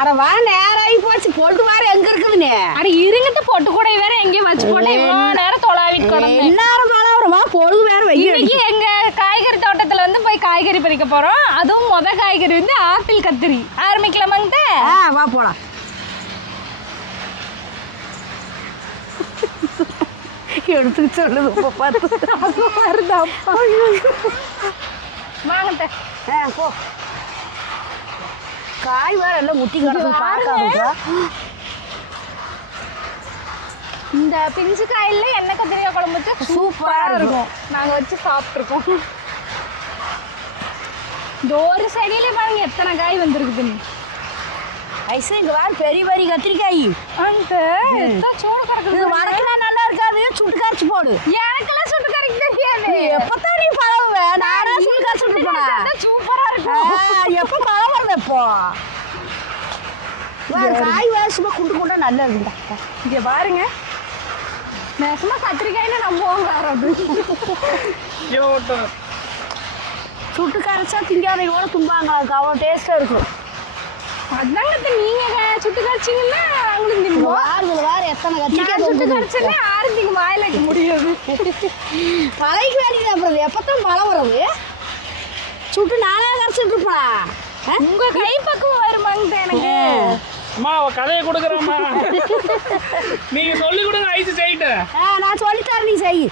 அட வா நேராகி போச்சு பொட்டு வேற எங்க இருக்குதுன்னு அட இருங்கிட்டு பொட்டு கூட வேற எங்கேயும் வச்சு போட்டு இவ்வளோ நேரம் தொலாவிட்டு கிடந்து எல்லாரும் வா பொழுது வேற இன்னைக்கு எங்க காய்கறி தோட்டத்துல வந்து போய் காய்கறி பறிக்க போறோம். அதுவும் முத காய்கறி வந்து ஆப்பிள் கத்திரி. ஆரம்பிக்கலாமாங்கிட்ட? வா போலாம். எடுத்துட்டு சொல்லுது இப்போ பார்த்து வருதாப்பா. வாங்கிட்ட போ. காய் வேற எல்லாம் முட்டி கிடக்கு பார்க்காதுக்கா. இந்த பிஞ்சு காயில எண்ணெய் கத்திரிக்காய் குழம்பு வச்சா சூப்பரா இருக்கும். நாங்க வச்சு சாப்பிட்டுருக்கோம். இந்த ஒரு செடியில பாருங்க எத்தனை காய் வந்திருக்குதுன்னு. ஐசு இங்க வேற பெரிய பெரிய கத்திரிக்காய். அந்த சோறு கிடக்குது. வடக்கலாம் நல்லா இருக்காது. சுட்டு கரைச்சி போடு. எனக்கெல்லாம் சுட்டு கரைக்க தெரியாது. எப்பதான் நீ பழகுவ? நானே சுட்டு கரைச்சிட்டு போனேன். சூப்பரா இருக்கும். எப்போ பழகுறது? எப்போ காய் வேற சும்மா குண்டு குண்டா நல்லா இருக்குடா. இங்க பாருங்க சும்மா கத்திரிக்காய்னா நம்புவோம் வேற அப்படி. சுட்டு கரைச்சா திங்காதையோட தும்பாங்க. அதுக்கு அவ்வளோ டேஸ்டா இருக்கும். அதாங்க நீங்க சுட்டு கரைச்சிங்கன்னா அவங்களுக்கு திம்புவோம். வாரத்தில் வேற எத்தனை கத்திரிக்காய் சுட்டு கரைச்சா யாரும் திங்க வாயில வைக்க முடியாது. பழைக்கு வேண்டியது அப்புறம் எப்பத்தான் மழை வருது? சுட்டு நானே கரைச்சிட்டு இருப்பேன். உங்க கை பக்குவம் வருமாங்க எனக்கு. அம்மா அவ கதையை கொடுக்குறம்மா. நீங்க சொல்லி கொடுங்க ஐஸ் செய்யிட்டு. நான் சொல்லித்தரேன் நீ செய்.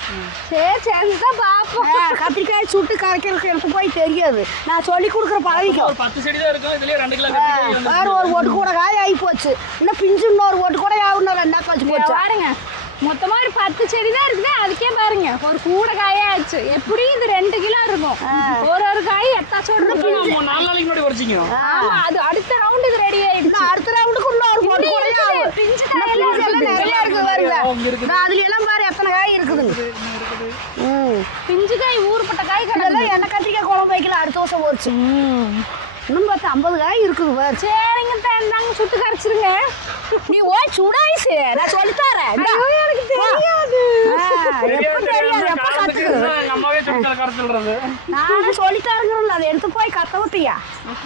சரி சரிதான் பாப்போம். கத்திரிக்காய் சுட்டு கரைக்கிறதுக்கு எனக்கு போய் தெரியாது. நான் சொல்லி கொடுக்குற பழகிக்கும். ஒரு 10 செடி தான் இருக்கும். இதுலயே 2 கிலோ கத்திரிக்காய். வேற ஒரு ஓட்டு கூட காய் ஆகி போச்சு. இன்னும் பிஞ்சு இன்னொரு ஓட்டு கூட ஆகணும். 2 நாள் கழிச்சு போச்சு. பாருங்க மொத்தமா ஒரு 10 செடி தான் இருக்குது. அதுக்கே பாருங்க ஒரு கூட காயாச்சு. எப்படியும் இது 2 கிலோ இருக்கும். ஒரு காய் எத்தாச்சும் 4 நாளைக்கு முன்னாடி வரைச்சிங்க. ஆமா அது அடுத்த ரவுண்ட் இது ரெடி ஆயிடுச்சு. அடுத்த ரவுண்டுக்குள்ள ஒரு ஓட்டு கூட ஆகும். பிஞ்சு காயெல்லாம் நிறைய இருக்குது பாருங்க. அதுல எல்லாம் பாரு எத்தனை காய் இருக்குது. பிஞ்சு காய் ஊறுபட்ட காய் கடலாம். என்ன கத்திரிக்காய் குழம்பு வைக்கல அடுத்த வருஷம் போச்சு. இன்னும் பார்த்து 50 காய் இருக்குது பாரு. சரிங்க தாங்க சுட்டு கரைச்சிருங்க. நீ ஓய் சுடாயிசு. நான் சொல்லித்தரேன். எனக்கு தெரியாது. எப்ப தெரியாது? எப்ப கத்துக்கிறது? அம்மாவே சுட்டு கரைச்சிடுறது. நானே சொல்லித்தரேங்கிறோம்ல. அதை எடுத்து போய் கத்த விட்டியா?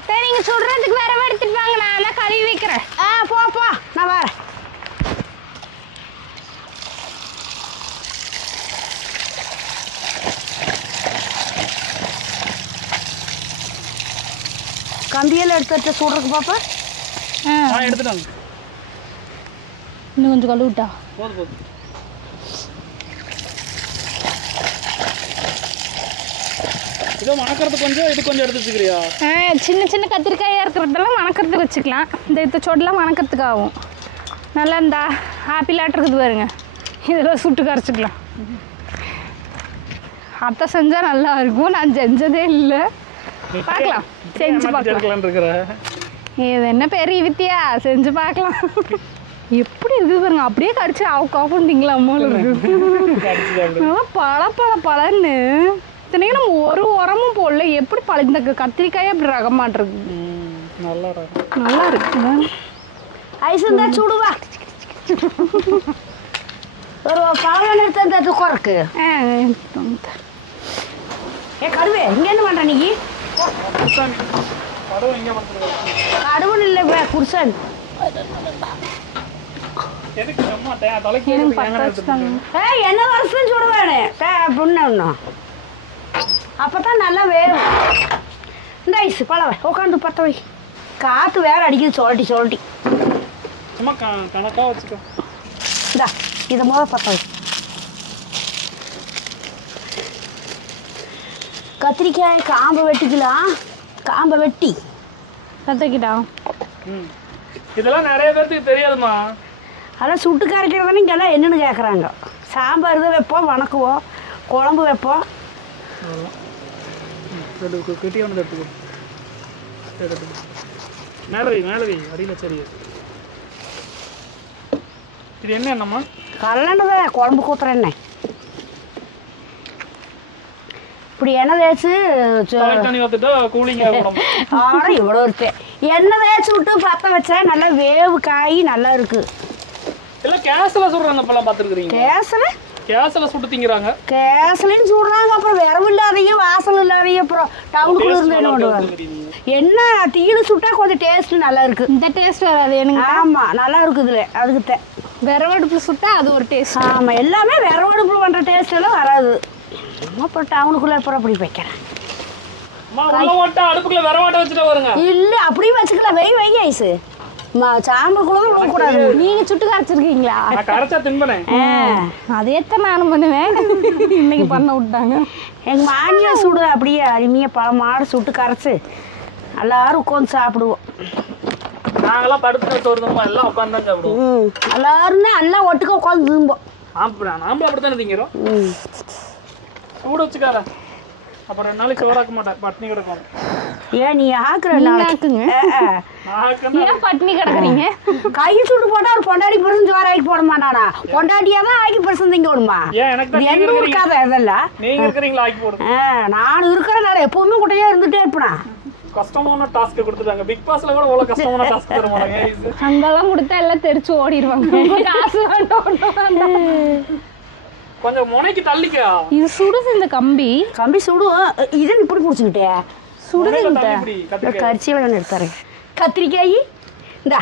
சரி நீங்க சுடுறதுக்கு வேற எடுத்துட்டு வாங்க. நான் எல்லாம் கழுவி வைக்கிறேன். போ நான் வரேன். கம்பியெல்லாம் எடுத்து சுடுறதுக்கு பாப்பா. எடுத்துட்டாங்க. இன்னும் கொஞ்சம் கழுவிட்டா போதும். இதோ மணக்கிறதுக்கு கொஞ்சம் இது கொஞ்சம் எடுத்து வச்சுக்கிறியா? சின்ன சின்ன கத்திரிக்காயாக இருக்கிறதெல்லாம் வணக்கிறதுக்கு வச்சுக்கலாம். இந்த சொடெல்லாம் வணக்கிறதுக்கு ஆகும். நல்லா இந்த ஆப்பிள் ஆட்டு இருக்குது பாருங்க. இதெல்லாம் சுட்டு கரைச்சிக்கலாம். அத்தை செஞ்சால் நல்லா இருக்கும். நான் செஞ்சதே இல்லை. பார்க்கலாம் செஞ்சு பார்க்கலாம் இருக்கிறேன். இது என்ன பெரிய வித்தியா? செஞ்சு பார்க்கலாம். எப்படி இருக்குது பாருங்க. அப்படியே கடிச்சு ஆஃப்ண்டிங்களா அம்மாவில் இருக்குது. பழன்னு இத்தனைக்கும் நம்ம ஒரு உரமும் போடல. எப்படி இந்த கத்திரிக்காயே அப்படி ரக மாட்டிருக்கு. நல்லா இருக்கு. ஐஸ் இருந்தா சுடுவா. ஒரு பழம் எடுத்து குறைக்கு. கடுவே இங்க என்ன பண்ற நீ? கடுவன் இல்லை குருசன். என்ன வருஷம் சுடுவேனே அப்படின்னு அப்பதான் நல்லா வேகும். இந்த ஐஸ் பழவை உட்காந்து பத்த வை. காத்து வேற அடிக்குது. சொல்லட்டி சும்மா கணக்கா வச்சுக்கோ. இந்தா இதை முதல் பத்த வை. கத்திரிக்காய் காம்பை வெட்டிக்கலாம். காம்பை வெட்டி கத்திரிக்கிட்டா. இதெல்லாம் நிறைய பேருக்கு தெரியாதுமா. அதெல்லாம் சுட்டு கரைக்கிறதுன்னு இங்கெல்லாம் என்னென்னு கேட்குறாங்க. சாம்பார் தான் வைப்போம், வணக்குவோம், குழம்பு வைப்போம். கெட்டி ஒன்று எடுத்துக்கோ. மேலே வை அடியில். சரி இது என்ன என்னம்மா? கடலெண்ணெய் தான் குழம்பு கூத்துற எண்ணெய். இப்படி எண்ணெய் தேய்ச்சி தண்ணி ஊற்றிட்டு கூலிங் ஆகணும். ஆனால் இவ்வளோ இருக்கு. எண்ணெய் தேய்ச்சி விட்டு பற்ற வச்சா நல்லா வேவு காய் நல்லா இருக்குது. எல்லாம் கேஸில் சுடுறாங்க. இப்போல்லாம் பார்த்துருக்குறீங்க? கேஸில் சுட்டு திங்கிறாங்க. கேஸ்லையும் சுடுறாங்க. அப்புறம் விரவு இல்லாதையும் வாசல் இல்லாதையும் அப்புறம் டவுனுக்குள்ள இருந்து என்ன பண்ணுவாங்க. என்ன தீயில சுட்டா கொஞ்சம் டேஸ்ட் நல்லா இருக்கு. இந்த டேஸ்ட் வராது எனக்கு. ஆமா நல்லா இருக்கு இதுல. அதுக்கு விறவடுப்புல சுட்டா அது ஒரு டேஸ்ட். ஆமா எல்லாமே விறவடுப்புல பண்ற டேஸ்ட் எல்லாம் வராது. அப்புறம் டவுனுக்குள்ள அப்புறம் அப்படி வைக்கிறேன். அடுப்புக்குள்ள விறவாட்ட வச்சுட்டு வருங்க. இல்ல அப்படியே வச்சுக்கலாம். வெய் ஐஸ் சாம்பலுக்குள்ள கூடாது. நீங்க சுட்டு கரைச்சிருக்கீங்களா? கரைச்சா தின்பனேன். அதேத்தான் நானும் பண்ணுவேன். இன்னைக்கு பண்ண விட்டாங்க. எங்க மாமியா சுடு அப்படியே அருமையா பழமாடு சுட்டு கரைச்சு எல்லாரும் உட்காந்து சாப்பிடுவோம். நாங்கெல்லாம் படுத்து தோறுதமா எல்லாம் உட்காந்து தான் சாப்பிடுவோம். எல்லாரும் எல்லாம் ஒட்டுக்க உட்காந்து திரும்போம். நாமளும் அப்படித்தானே திங்கிறோம். சூடு வச்சுக்காத, அப்புறம் 2 நாளைக்கு சோறாக்க மாட்டேன், பட்னி கிடக்கும். ஏன் நீ ஆக்குற நாக்குங்க ஏன் பட்னி கிடக்குறீங்க? கை சுட்டு போட்டா ஒரு பொண்டாடி பெருசு சோறு ஆக்கி போட மாட்டானா? பொண்டாட்டியா தான் ஆக்கி பெருசு திங்க விடுமா? என்ன இருக்காத இதெல்லாம் நீங்க இருக்கிறீங்களா? ஆக்கி போடுங்க. நான் இருக்கிறனால எப்பவுமே கூட்டயே இருந்துட்டே இருப்பேன். கஷ்டமான டாஸ்க் கொடுத்துட்டாங்க. பிக் பாஸ்ல கூட அவ்வளவு கஷ்டமான டாஸ்க் தர மாட்டாங்க. அங்கெல்லாம் கொடுத்தா எல்லாம் தெரிச்சு ஓடிடுவாங்க. காசு கொஞ்சம் முனைக்கு தள்ளிக்கா. இது சுடுது இந்த கம்பி. கம்பி சுடும். இது இப்படி பிடிச்சிக்கிட்டே சுடுது. கரிச்சியில ஒன்று எடுத்தாரு. கத்திரிக்காய் இந்தா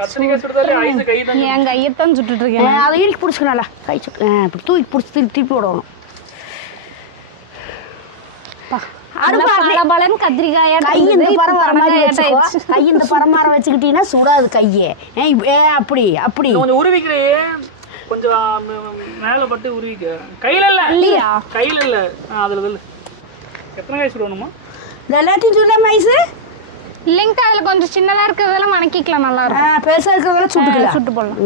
கத்திரிக்காய் சுடுதாலே ஐஸ் கை தான். என் கையத்தான் சுட்டுட்டு இருக்கேன். அதை இறுக்கி பிடிச்சிக்கணும்ல. கை சுட்டு இப்படி தூக்கி பிடிச்சி திருப்பி விடணும். கத்திரிக்காயா கை இந்த பரமாற வச்சுக்கிட்டீங்கன்னா சுடாது கையே. அப்படி அப்படி கொஞ்சம் உருவிக்கிறே, கொஞ்சம் மேல பட்டு உருவிக்க. கையில இல்ல இல்லையா? கையில இல்ல, அதுல இல்ல. எத்தனை காய் சுடணுமா? இந்த எல்லாத்தையும் சுடலாம் ஐஸ் இல்லைங்க. அதுல கொஞ்சம் சின்னதா இருக்கிறதெல்லாம் வணக்கிக்கலாம். நல்லா இருக்கும். பெருசா இருக்கிறதெல்லாம் சுட்டுக்கலாம். சுட்டு போடலாம்.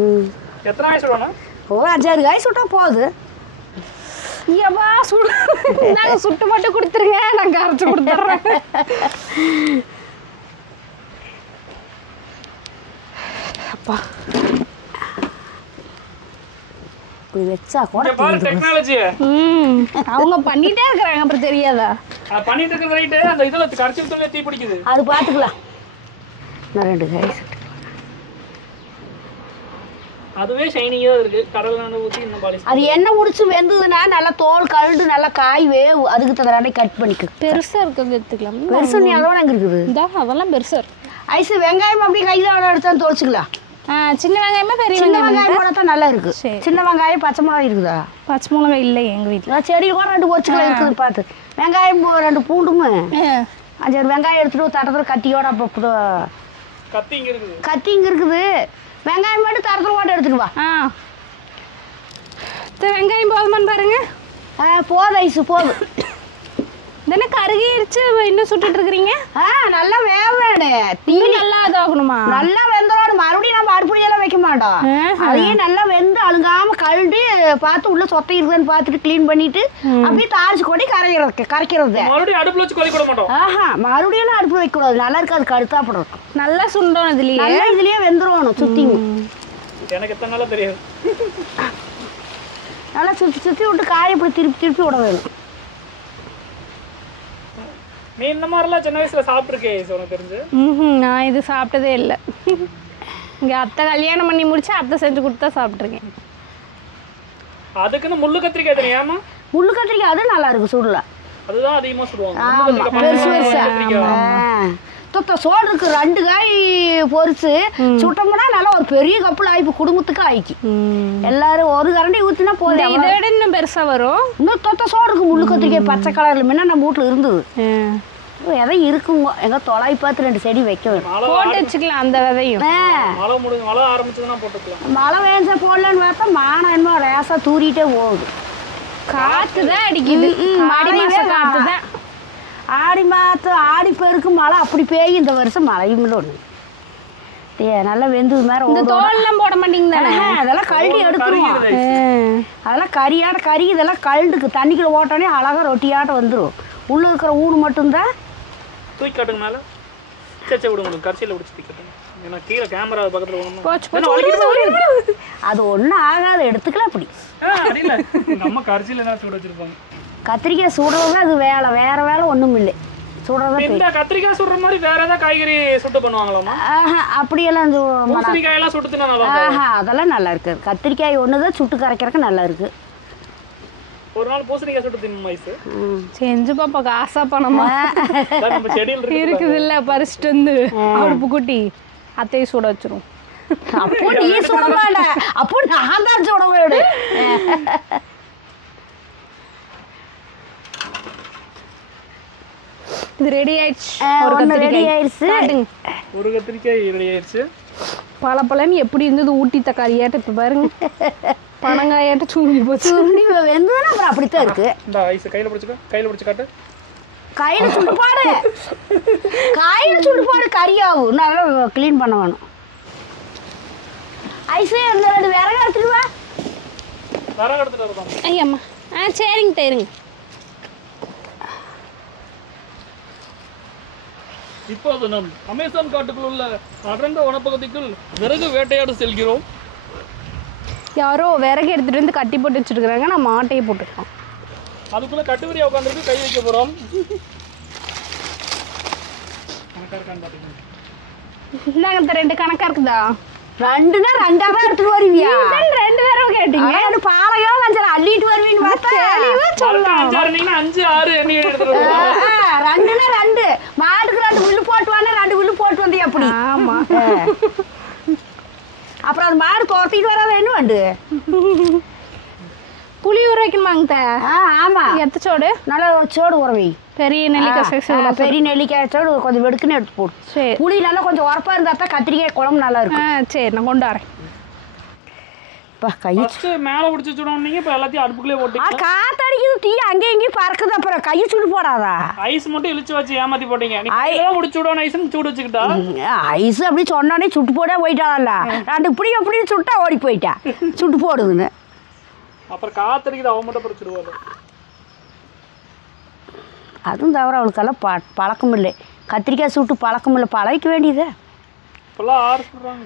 எத்தனை காய் சுடணும்? 5-6 காய் சுட்டா போகுது. ஏவா சுடு. நாங்க சுட்டு மட்டும் கொடுத்துருங்க, நாங்க அரைச்சு கொடுத்துட்றேன். அப்பா இப்படி வச்சா கூட டெக்னாலஜி அவங்க பண்ணிட்டே இருக்கிறாங்க, அப்புறம் தெரியாதா? பண்ணிட்டு இருக்கிறது ரைட்டு. அந்த இதுல கரைச்சி விட்டோம்ல தீ பிடிக்குது, அது பார்த்துக்கலாம். நான் 2 காய் சுட்டு அதுவே ஷைனிங்கா இருக்கு. கடல் நானு ஊத்தி இன்னும் பாலிஷ். அது எண்ணெய் முடிச்சு வெந்ததுன்னா நல்லா தோல் கழுண்டு நல்லா காய் வேவு. அதுக்கு தகுந்த கட் பண்ணிக்க. பெருசா இருக்கிறது எடுத்துக்கலாம். பெருசு நீ அதோட அங்கே இருக்குது. இந்த அதெல்லாம் பெருசா இருக்கு. ஐஸ் வெங்காயம் அப்படியே கையில் எடுத்தாலும் தொலைச்சிக்கலாம். சின்ன வெங்காயமா பெரிய வெங்காயம் போட தான் நல்லா இருக்கு. சின்ன வெங்காயம் பச்சை மிளகாய் இருக்குதா? பச்சை மிளகாய் இல்லை எங்க வீட்டில். செடியில் கூட 2 ஒரிச்சுக்கலாம் இருக்குது பார்த்து. வெங்காயம் 2 பூண்டும் 5-6 வெங்காயம் எடுத்துட்டு தரத்தில் கத்தியோட. அப்போ கத்தி இங்க இருக்குது. கத்தி இங்கே இருக்குது. வெங்காயம் மட்டும் தரத்தில் போட்டு எடுத்துட்டு வா. வெங்காயம் போதுமான்னு பாருங்க. போதும் ஐஸு போதும். தானே கருகிருச்சு. இன்னும் சுட்டுட்டு இருக்கிறீங்க. நல்லா வேவேடு. தீ நல்லா இதாகணுமா? நல்லா வெந்தோடும். மறுபடியும் நம்ம அடுப்புலையெல்லாம் வைக்க மாட்டோம். அதையே நல்லா வெந்து அழுங்காம கழுண்டு பார்த்து உள்ள சொத்தை இருக்குதுன்னு பார்த்துட்டு கிளீன் பண்ணிட்டு அப்படியே தாளிச்சு கொடி கரைக்கிறது. மறுபடியும் அடுப்புல வச்சு கொதிக்க விட மாட்டோம். மறுபடியும் அடுப்புல வைக்க கூடாது. நல்லா இருக்காது, கருத்தாப்படும். நல்லா சுண்டோம். இதுலயே நல்லா இதுலயே வெந்துடணும். சுத்திங்க. எனக்கு எத்தனை நாளா தெரியாது. நல்லா சுத்தி விட்டு காய இப்படி திருப்பி விட வேணும். நீ இந்த மாதிரிலாம் சின்ன வயசுல சாப்பிட்டுருக்கேன் உனக்கு தெரிஞ்சு? நான் இது சாப்பிட்டதே இல்லை. இங்க அத்தை கல்யாணம் பண்ணி முடிச்சு அத்தை செஞ்சு கொடுத்தா சாப்பிட்ருக்கேன். அதுக்குன்னு முள்ளு கத்திரிக்காய் தெரியாமா? முள்ளு கத்திரிக்காய் அது நல்லா இருக்கு சுடல. அதுதான் அதிகமா சுடுவாங்க. சோறு இருக்கு 2 காய் பொரிச்சு சுட்டோம்னா நல்லா ஒரு பெரிய கப்புல ஆயிப்பு குடும்பத்துக்கு ஆயிக்கு. எல்லாரும் ஒரு கரண்டி ஊத்தினா போதும். இதை விட இன்னும் பெருசா வரும். இன்னும் சோறு இருக்கு. முள்ளு கத்திரிக்காய் பச்சை கலர்ல முன்ன நம்ம வீட்டுல இருந்தது. எதை இருக்குங்க எங்க தொலாய் பார்த்து 2 செடி வைக்க வேணும். போட்டு வச்சுக்கலாம் அந்த விதையும். மழை ஆரம்பிச்சதுன்னா போட்டுக்கலாம். மழை வேஞ்சா போடலன்னு பார்த்தா மானம் என்ன ரேசா தூரிட்டே போகுது. காத்துதான் அடிக்குது. காத்துதான். ஆடி மாதம் ஆடி பெருக்கு மழை அப்படி பெய்யும். இந்த வருஷம் மழையும் இல்லை ஒன்று. நல்லா வெந்து மேலே இந்த தோல்லாம் போட மாட்டீங்க தானே? அதெல்லாம் கழுடி எடுத்துருவோம். அதெல்லாம் கறி இதெல்லாம் கழுண்டுக்கு தண்ணிக்குள்ள ஓட்டோன்னே அழகா ரொட்டியாட்டம் வந்துடும். உள்ள இருக்கிற ஊடு மட்டும்தான் தூக்கி காட்டுங்க மேலே. சே விடுங்க, கரிசியில் பிடிச்சி தூக்கிட்டுங்க. ஏன்னா கீழே கேமரா பக்கத்தில் அது ஒன்றும் ஆகாது. எடுத்துக்கலாம் அப்படி. நம்ம கரிசியில் என்ன சுட வச்சிருப்பாங்க. கத்திரிக்காய் சுடுறது அது வேற வேலை ஒன்றும் இல்லை. சுடுறதா இந்த கத்திரிக்காய் சுடுற மாதிரி வேற ஏதாவது காய்கறி சுட்டு பண்ணுவாங்களாமா? அப்படியெல்லாம் கத்திரிக்காயெல்லாம் சுட்டுனா நல்லா அதெல்லாம் நல்லா இருக்குது. கத்திரிக்காய் ஒன்று தான் சுட்டு கரைக்கிறதுக்கு நல்லா இருக்கு. ஒரு நாள் பூசணிக்காய் சுட்டு தின்னு ஐஸ். செஞ்சு பாப்பா, காசா பணமா நம்ம செடியில் இருக்குது இல்ல, பறிச்சுட்டு வந்து அடுப்பு கூட்டி அத்தையை சுட வச்சிரும். அப்போ நீ சுட வேண்ட, அப்போ நான் தான் சுட வேடு. இது ரெடி ஆயிடுச்சு. ரெடி ஆயிடுச்சு. ஒரு கத்திரிக்காய் ரெடி ஆயிடுச்சு. பழப்பழம் எப்படி இருந்தது? ஊட்டி தக்காளி ஏட்ட இப்ப பாருங்க, பனங்காயாட்ட சுருங்கி போச்சு. வெந்ததுன்னா அப்புறம் அப்படித்தான் இருக்கு. இந்த ஐஸ் கையில பிடிச்சுக்க, கையில பிடிச்சு காட்டு. கையில சுடுபாடு, கையில சுடுபாடு கறியாகும். நல்லா கிளீன் பண்ண வேணும். ஐஸே இந்த 2 விறகு எடுத்துட்டு வா. விறகு எடுத்துட்டு வரலாம். ஐயம்மா சரிங்க தருங்க. இப்போது நாம் அமேசான் காட்டுக்குள் உள்ள அடர்ந்த வனப்பகுதிக்குள் விறகு வேட்டையாட செல்கிறோம். யாரோ விறகு எடுத்துட்டு வந்து கட்டி போட்டு வச்சிருக்காங்க, நான் மாட்டையை போட்டுருக்கோம். அதுக்குள்ள கட்டுவரியா உட்காந்துருக்கு, கை வைக்க போறோம். கணக்கா இருக்கான்னு பாத்தீங்கன்னா இந்தாங்க, இந்த 2 கணக்கா இருக்குதா? 2னா 2ஆ தான் எடுத்துட்டு வருவியா? 2 தடவை கேட்டீங்க. பாலையோ கஞ்சல் அள்ளிட்டு வருவீன்னு பார்த்தா சொல்லலாம். 5 6 எண்ணி எடுத்துட்டு வருவோம். 2னா 2 மாட்டுக்கு 2 வில்லு போட்டு வானே, 2 வில்லு போட்டு வந்து எப்படி? ஆமா. அப்புறம் அது மாடு தோர்த்திட்டு வராத என்ன வண்டு? புளி ஊற வைக்கணுமாங்க? ஆமா. எத்த சோடு? நல்லா சோடு உறவி. பெரிய நெல்லிக்காய் பெரிய நெல்லிக்காய் சோடு கொஞ்சம் வெடுக்குன்னு எடுத்து போடு. சரி. புளி நல்லா கொஞ்சம் உரப்பா இருந்தா தான் கத்திரிக்காய் குழம்பு நல்லா இருக்கும். சரி, நான் கொண்டு வரேன். கை மேல பிடிச்சி சுடணும்னீங்க, இப்ப எல்லாத்தையும் அடுப்புக்குள்ளே போட்டீங்க. காத்தடிக்குது, தீ அங்கேயும் இங்கேயும் பறக்குது, அப்புறம் கையை சுடு போடாதா? ஐஸ் மட்டும் இழுச்சு வச்சு ஏமாத்தி போட்டீங்க. முடிச்சு விடணும் ஐஸ்ன்னு சூடு வச்சுக்கிட்டா. ஐஸ் அப்படி சொன்னோடனே சுட்டு போட போயிட்டாள. 2 இப்படி சுட்டா ஓடி போயிட்டா, சுட்டு போடுதுன்னு. அப்புறம் காத்தடிக்குது, அவன் மட்டும் பிடிச்சிடுவாரு. அதுவும் தவிர அவளுக்கெல்லாம் பழக்கம் இல்லை, கத்திரிக்காய் சுட்டு பழக்கம் இல்லை. பழகிக்க வேண்டியது. இப்பெல்லாம் ஆறு சொல்றாங்க.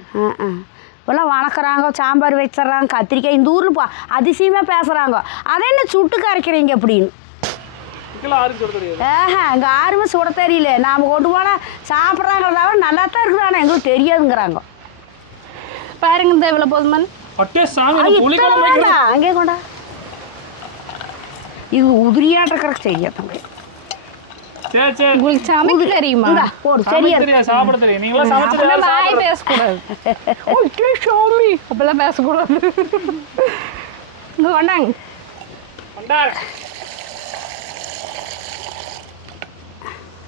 இப்போல்லாம் வணக்கிறாங்க, சாம்பார் வச்சிட்றாங்க. கத்திரிக்காய் இந்த ஊரில் அதிசயமாக பேசுகிறாங்க. அதை என்ன சுட்டு கரைக்கிறீங்க அப்படின்னு. இங்கே யாருமே சுட தெரியல. நாம் கொண்டு போனால் சாப்பிட்றாங்கள தவிர நல்லா தான் இருக்குது, ஆனால் எங்களுக்கு தெரியாதுங்கிறாங்க. பாருங்க, இந்த இவ்வளோ போதுமான் அங்கே கொண்டா. இது உதிரியாட்ட இருக்கிற சரியா தம்பி. உங்களுக்கு சமைக்க தெரியுமா? போடு, சரியா சாப்பிட தெரியும். நீங்களா சமைச்சு வாய் பேசக்கூடாது. அப்பெல்லாம் பேசக்கூடாது. இங்க கொண்டாங்க.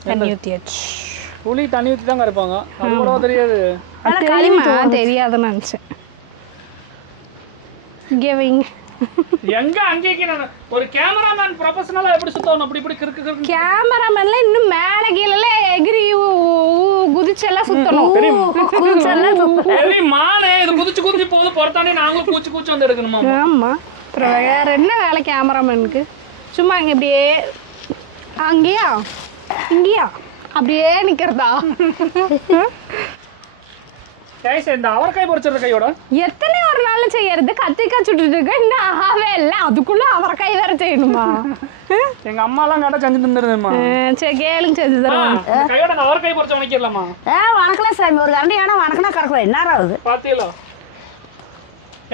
தண்ணி ஊற்றியாச்சு. புளி தண்ணி ஊற்றி தான் கரைப்பாங்க, அது கூட தெரியாது. தெரியாதுன்னு நினச்சேன். இங்கே வைங்க. எங்க அங்கேக்கு நான் ஒரு கேமராமேன் ப்ரொஃபஷனலா எப்படி சுத்தணும்? அப்படி இப்படி கிறுக்கு கிறுக்கு. கேமராமேன்ல இன்னும் மேல கீழல எகிரி குதிச்செல்லாம் சுத்தணும். மானே இது குதிச்சு குதிச்சு போது பொறுத்தானே நாங்களும் கூச்சு கூச்சு வந்து எடுக்கணுமா? ஆமா. அப்புறம் வேற என்ன வேலை கேமராமேனுக்கு? சும்மா இங்க இப்படியே அங்கேயா இங்கேயா அப்படியே நிக்கிறதா? இந்த அவரைக்காய் பொரிச்சிருக்க கையோட எத்தனை ஒரு நாள் செய்யறது? கத்திரிக்காய் சுட்டுட்டு இருக்க, இன்னும் ஆகவே இல்லை, அதுக்குள்ள அவரைக்காய் வேற செய்யணுமா? எங்க அம்மா எல்லாம் கேட்டா செஞ்சு தந்துருமா? சரி, கேளுங்க, செஞ்சு தருவாங்க. கையோட அந்த அவரைக்காய் பொரிச்சு வணக்கிடலாமா? வணக்கலாம் சாமி. ஒரு கரண்டி ஆனா வணக்கனா கறக்கலாம். என்ன ஆகுது பாத்தீங்களா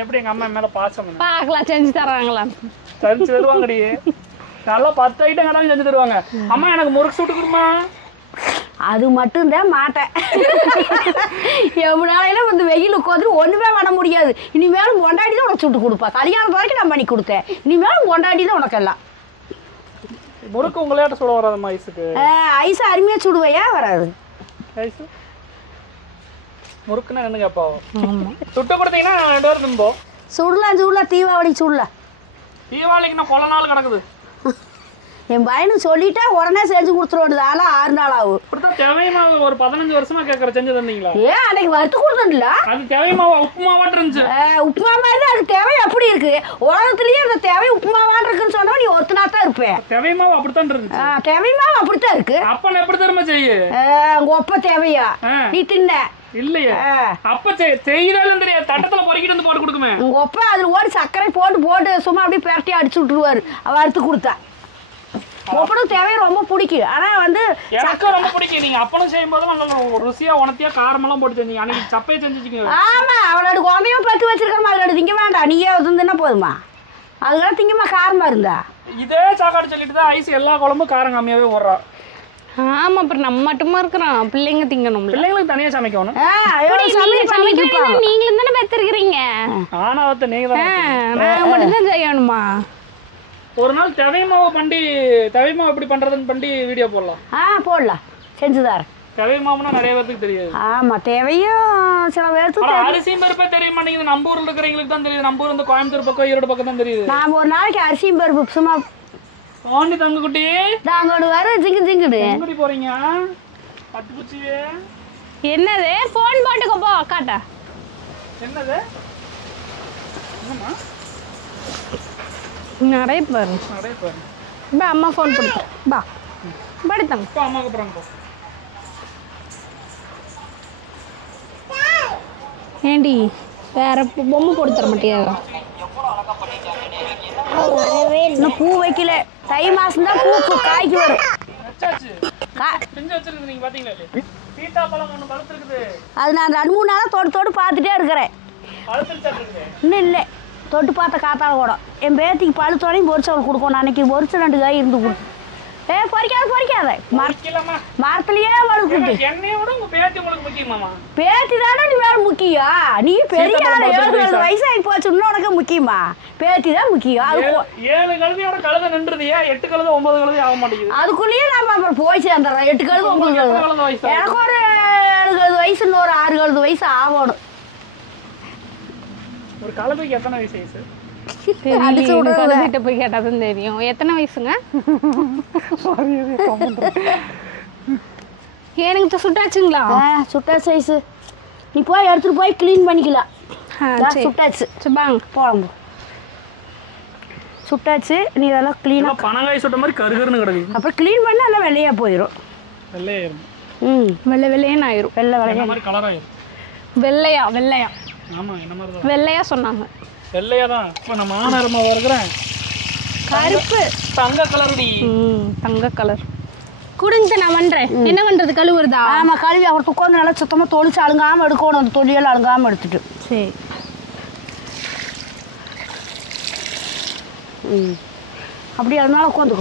எப்படி எங்க அம்மா மேல பாசம்? பாக்கலாம், செஞ்சு தராங்களா? செஞ்சு தருவாங்கடி. நல்லா 10 ஐட்டம் கேட்டாலும் செஞ்சு தருவாங்க. அம்மா எனக்கு முறுக்கு சுட்டு கொடுமா. அது மட்டும்தான் மாட்டேன். எவ்வளோ வந்து வெயில் உட்காந்து ஒன்றுமே பண்ண முடியாது. இனிமேலும் கொண்டாடி தான் உனக்கு சுட்டு கொடுப்பா. கல்யாணம் வரைக்கும் நான் பண்ணி கொடுத்தேன். இனிமேலும் கொண்டாடி தான் உனக்கு எல்லாம். முறுக்கு உங்களையாட்ட சுட வராதுமா? ஐஸுக்கு ஐஸ் அருமையாக சுடுவையா? வராது. ஐஸ் முறுக்குன்னா என்ன கேப்பா? சுட்டு கொடுத்தீங்கன்னா 2 பேரும் திம்போம். சுடலாம் தீபாவளி சுடலாம். தீபாவளிக்கு நான் கொலை நாள் கிடக்குது. என் பையனுக்கு சொல்லிட்டா உடனே செஞ்சு கொடுத்துருவோம். 6 நாள் ஆகும். தேவையமாவு ஒரு 15 வருஷமா கேட்கற செஞ்சு தந்தீங்களா? ஏன் அன்னைக்கு வறுத்து கொடுத்ததுல அது தேவையமாவா உப்புமாவாட்டு இருந்துச்சு. உப்புமா மாதிரி தான். அது தேவை எப்படி இருக்கு? உலகத்துலயே அந்த தேவை உப்புமாவான் இருக்குன்னு சொன்னா நீ ஒருத்தனா தான் இருப்பேன். தேவையமாவு அப்படித்தான் இருந்துச்சு. தேவையமாவு அப்படித்தான் இருக்கு. அப்ப நான் எப்படி தருமா செய்ய? உங்க ஒப்ப தேவையா நீ தின்ன இல்லையே? அப்ப செய்யறாலும் தெரியாது. தட்டத்துல பொறுக்கிட்டு வந்து போட்டு கொடுக்குமே. உங்க ஒப்ப அதுல ஓடி சர்க்கரை போட்டு சும்மா அப்படியே பெரட்டி அடிச்சு விட்டுருவாரு வறுத்து கொடுத்தா. ஒப்பனும் தேவையை ரொம்ப பிடிக்கும். ஆனா வந்து எனக்கு ரொம்ப பிடிக்கும். நீங்க அப்பனும் செய்யும் போது நல்லா ருசியா உணர்த்தியா காரமெல்லாம் போட்டு செஞ்சீங்க. அன்னைக்கு சப்பையை செஞ்சுச்சிங்க. ஆமா, அவளோட குழந்தையும் பத்து வச்சிருக்கிறமா. அதோட திங்க வேண்டாம். நீயே தின்னா போதுமா? அதுக்கெல்லாம் திங்கமா காரமா இருந்தா இதே சாக்காடு சொல்லிட்டு தான் ஐஸ் எல்லா குழம்பும் காரம் கம்மியாவே போடுறா. ஆமா, அப்புறம் நம்ம மட்டுமா இருக்கிறோம், பிள்ளைங்க திங்கணும். பிள்ளைங்களுக்கு தனியா சமைக்கணும். நீங்களும் தானே பெற்றிருக்கிறீங்க. ஆனாவத்த நீங்க தான் நாங்க மட்டும்தான் செய்யணுமா? ஒரு நாள் தவை மாவு எப்படி பண்றதுன்னு பண்ணி வீடியோ போடலாம். போடலாம், செஞ்சுதாரேன். தவை மாவுனா நிறைய பேருக்கு தெரியாது. ஆமா, தேவையும் சில பேருக்கு. அரிசியும் பருப்பே தெரிய மாட்டேங்குது. நம்ம ஊர்ல இருக்கிறவங்களுக்கு தான் தெரியுது. நம்ம ஊர் இந்த கோயம்புத்தூர் பக்கம் ஈரோடு பக்கம் தான் தெரியுது. நான் ஒரு நாளைக்கு அரிசியும் பருப்பு சும்மா ஆண்டி தங்கக்குட்டி தாங்கோடு வர ஜிங்குடு எங்கடி போறீங்க? பட்டுக்குச்சியே என்னது? போன் போட்டுக்கோ போ அக்காட்டா. என்னது? என்னம்மா? நிறைய பாரு. பா, அம்மா ஃபோன் கொடுத்து பா படுத்தாங்க. இப்போ அம்மா கூப்பிட்றாங்க. ஏண்டி வேற பொம்மை போட்டு தர மாட்டியா? இன்னும் பூ வைக்கல. தை மாசம் தான் பூ காய்க்கு வரும். அது நான் 2-3 நாளாக தொட்டு பார்த்துட்டே இருக்கிறேன். இன்னும் இல்லை, தொட்டு பார்த்த காத்தால கூட என் பேத்திக்கு பழுத்தோடையும் பொரிச்சவள் கொடுக்கணும். அன்னைக்கு பொரிச்ச 2 காய் இருந்து கொடு. பொறிக்காத மரத்துலயே வளர்க்குது. பேத்தி தானே நீ வேற முக்கியம். நீ பெரிய 7 வயசாகி போச்சு, இன்னும் உனக்கு முக்கியமா? பேத்தி தான் முக்கியம். அது 7 கழுதையோட கழுதை நின்றுது. 8 கழுதை 9 கழுதை ஆக மாட்டேங்குது. அதுக்குள்ளேயே நம்ம அப்புறம் போய் சேர்ந்துடுறோம். 8 கழுது 9 கழுது. எனக்கு ஒரு 7 கழுது வயசு, இன்னொரு 6 கழுது வயசு ஆகணும். ஒரு கழுதைக்கு எத்தனை வயசு? கழுதிட்ட போய் கேட்டாதான் தெரியும். எத்தனை வயசுங்க? எனக்கு சுட்டாச்சுங்களா? சுட்டாச்சு வயசு. நீ போய் எடுத்துட்டு போய் கிளீன் பண்ணிக்கலாம். சுட்டாச்சு சுபாங்க போலாம். சுட்டாச்சு, நீ இதெல்லாம் கிளீனா பனங்காய் சுட்ட மாதிரி கருகருன்னு கிடக்கு. அப்புறம் கிளீன் பண்ணா எல்லாம் வெள்ளையா போயிடும். வெள்ளையாயிரும். வெள்ளையேன்னு ஆயிரும். வெள்ளை மாதிரி கலர் ஆயிரும். வெள்ளையா? ஆமா, என்ன மாதிரி தான் வெள்ளையா சொன்னாங்க. வெள்ளையா தான். இப்போ நம்ம ஆனரமா வருகிறேன். கருப்பு தங்க கலர்டி. தங்க கலர் குடிஞ்சு நான் பண்றேன். என்ன பண்றது? கழுவுறதா? ஆமா, கழுவி அவர் துக்கம் நல்லா சுத்தமா தொளிச்சு அழுங்காம எடுக்கணும். அந்த தொழியெல்லாம் அழுங்காம எடுத்துட்டு. சரி. அப்படி அதனால உட்காந்து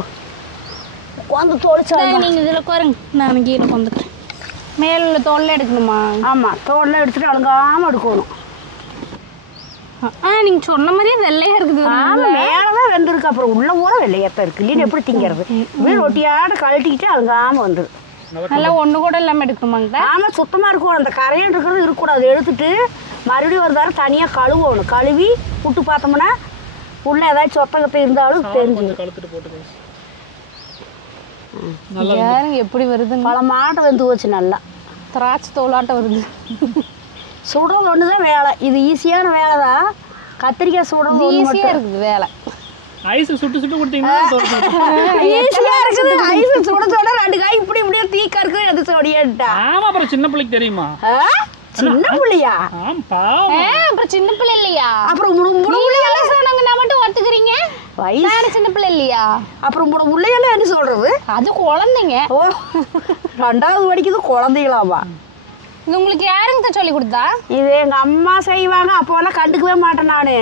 தொளிச்சு. நீங்க இதுல உட்காருங்க, நான் கீழே உட்காந்துக்கிறேன். மேல உள்ள தோல்லாம் எடுக்கணுமா? ஆமா, தோல்லாம் எடுத்துட்டு அழுங்காம எடுக்கணும். நீங்க சொன்ன மாதிரியே வெள்ளையா இருக்குது. மேலதான் வெந்திருக்கு, அப்புறம் உள்ள ஊற வெள்ளையாத்தான் இருக்கு. இல்லைன்னு எப்படி திங்கிறது? வீடு ஒட்டியாட கழட்டிக்கிட்டு அழுங்காம வந்துரு. நல்லா ஒண்ணு கூட இல்லாம எடுக்கணுமாங்க? ஆமா, சுத்தமா இருக்கணும். அந்த கரையன் இருக்கிறது இருக்கக்கூடாது. எடுத்துட்டு மறுபடியும் ஒரு தடவை தனியா கழுவணும். கழுவி விட்டு பார்த்தோம்னா உள்ள ஏதாச்சும் சொத்தகத்தை இருந்தாலும் தெரிஞ்சு. எப்படி வருது? பல மாட்டம் வெந்து போச்சு. நல்லா திராட்சை தோலாட்டம் வருது. சுடுறது ஒண்ணுதான் வேலை. இது ஈஸியான வேலை தான். கத்திரிக்காய் சுடுறது ஈஸியா இருக்குது வேலை. ஐஸ் சுட்டு கொடுத்தீங்கன்னா ஈஸியா இருக்குது. ஐஸ் சுட 2 காய் இப்படி இப்படியே தீக்கா இருக்கு. அது சொடியாட்டா. ஆமா, அப்புறம் சின்ன பிள்ளைக்கு தெரியுமா? சின்ன பிள்ளையா? அப்புறம் சின்ன பிள்ளை இல்லையா? அப்புறம் சொன்னாங்க, நான் மட்டும் ஒத்துக்கிறீங்க. வயசு சின்ன பிள்ளை இல்லையா? அப்புறம் முள்ளையெல்லாம் என்ன சொல்றது? அது குழந்தைங்க. 2வது படிக்குது குழந்தைகளாவா? இது உங்களுக்கு யாருங்க சொல்லி கொடுத்தா? இது எங்க அம்மா செய்வாங்க. அப்போல்லாம் கண்டுக்கவே மாட்டேன் நானு.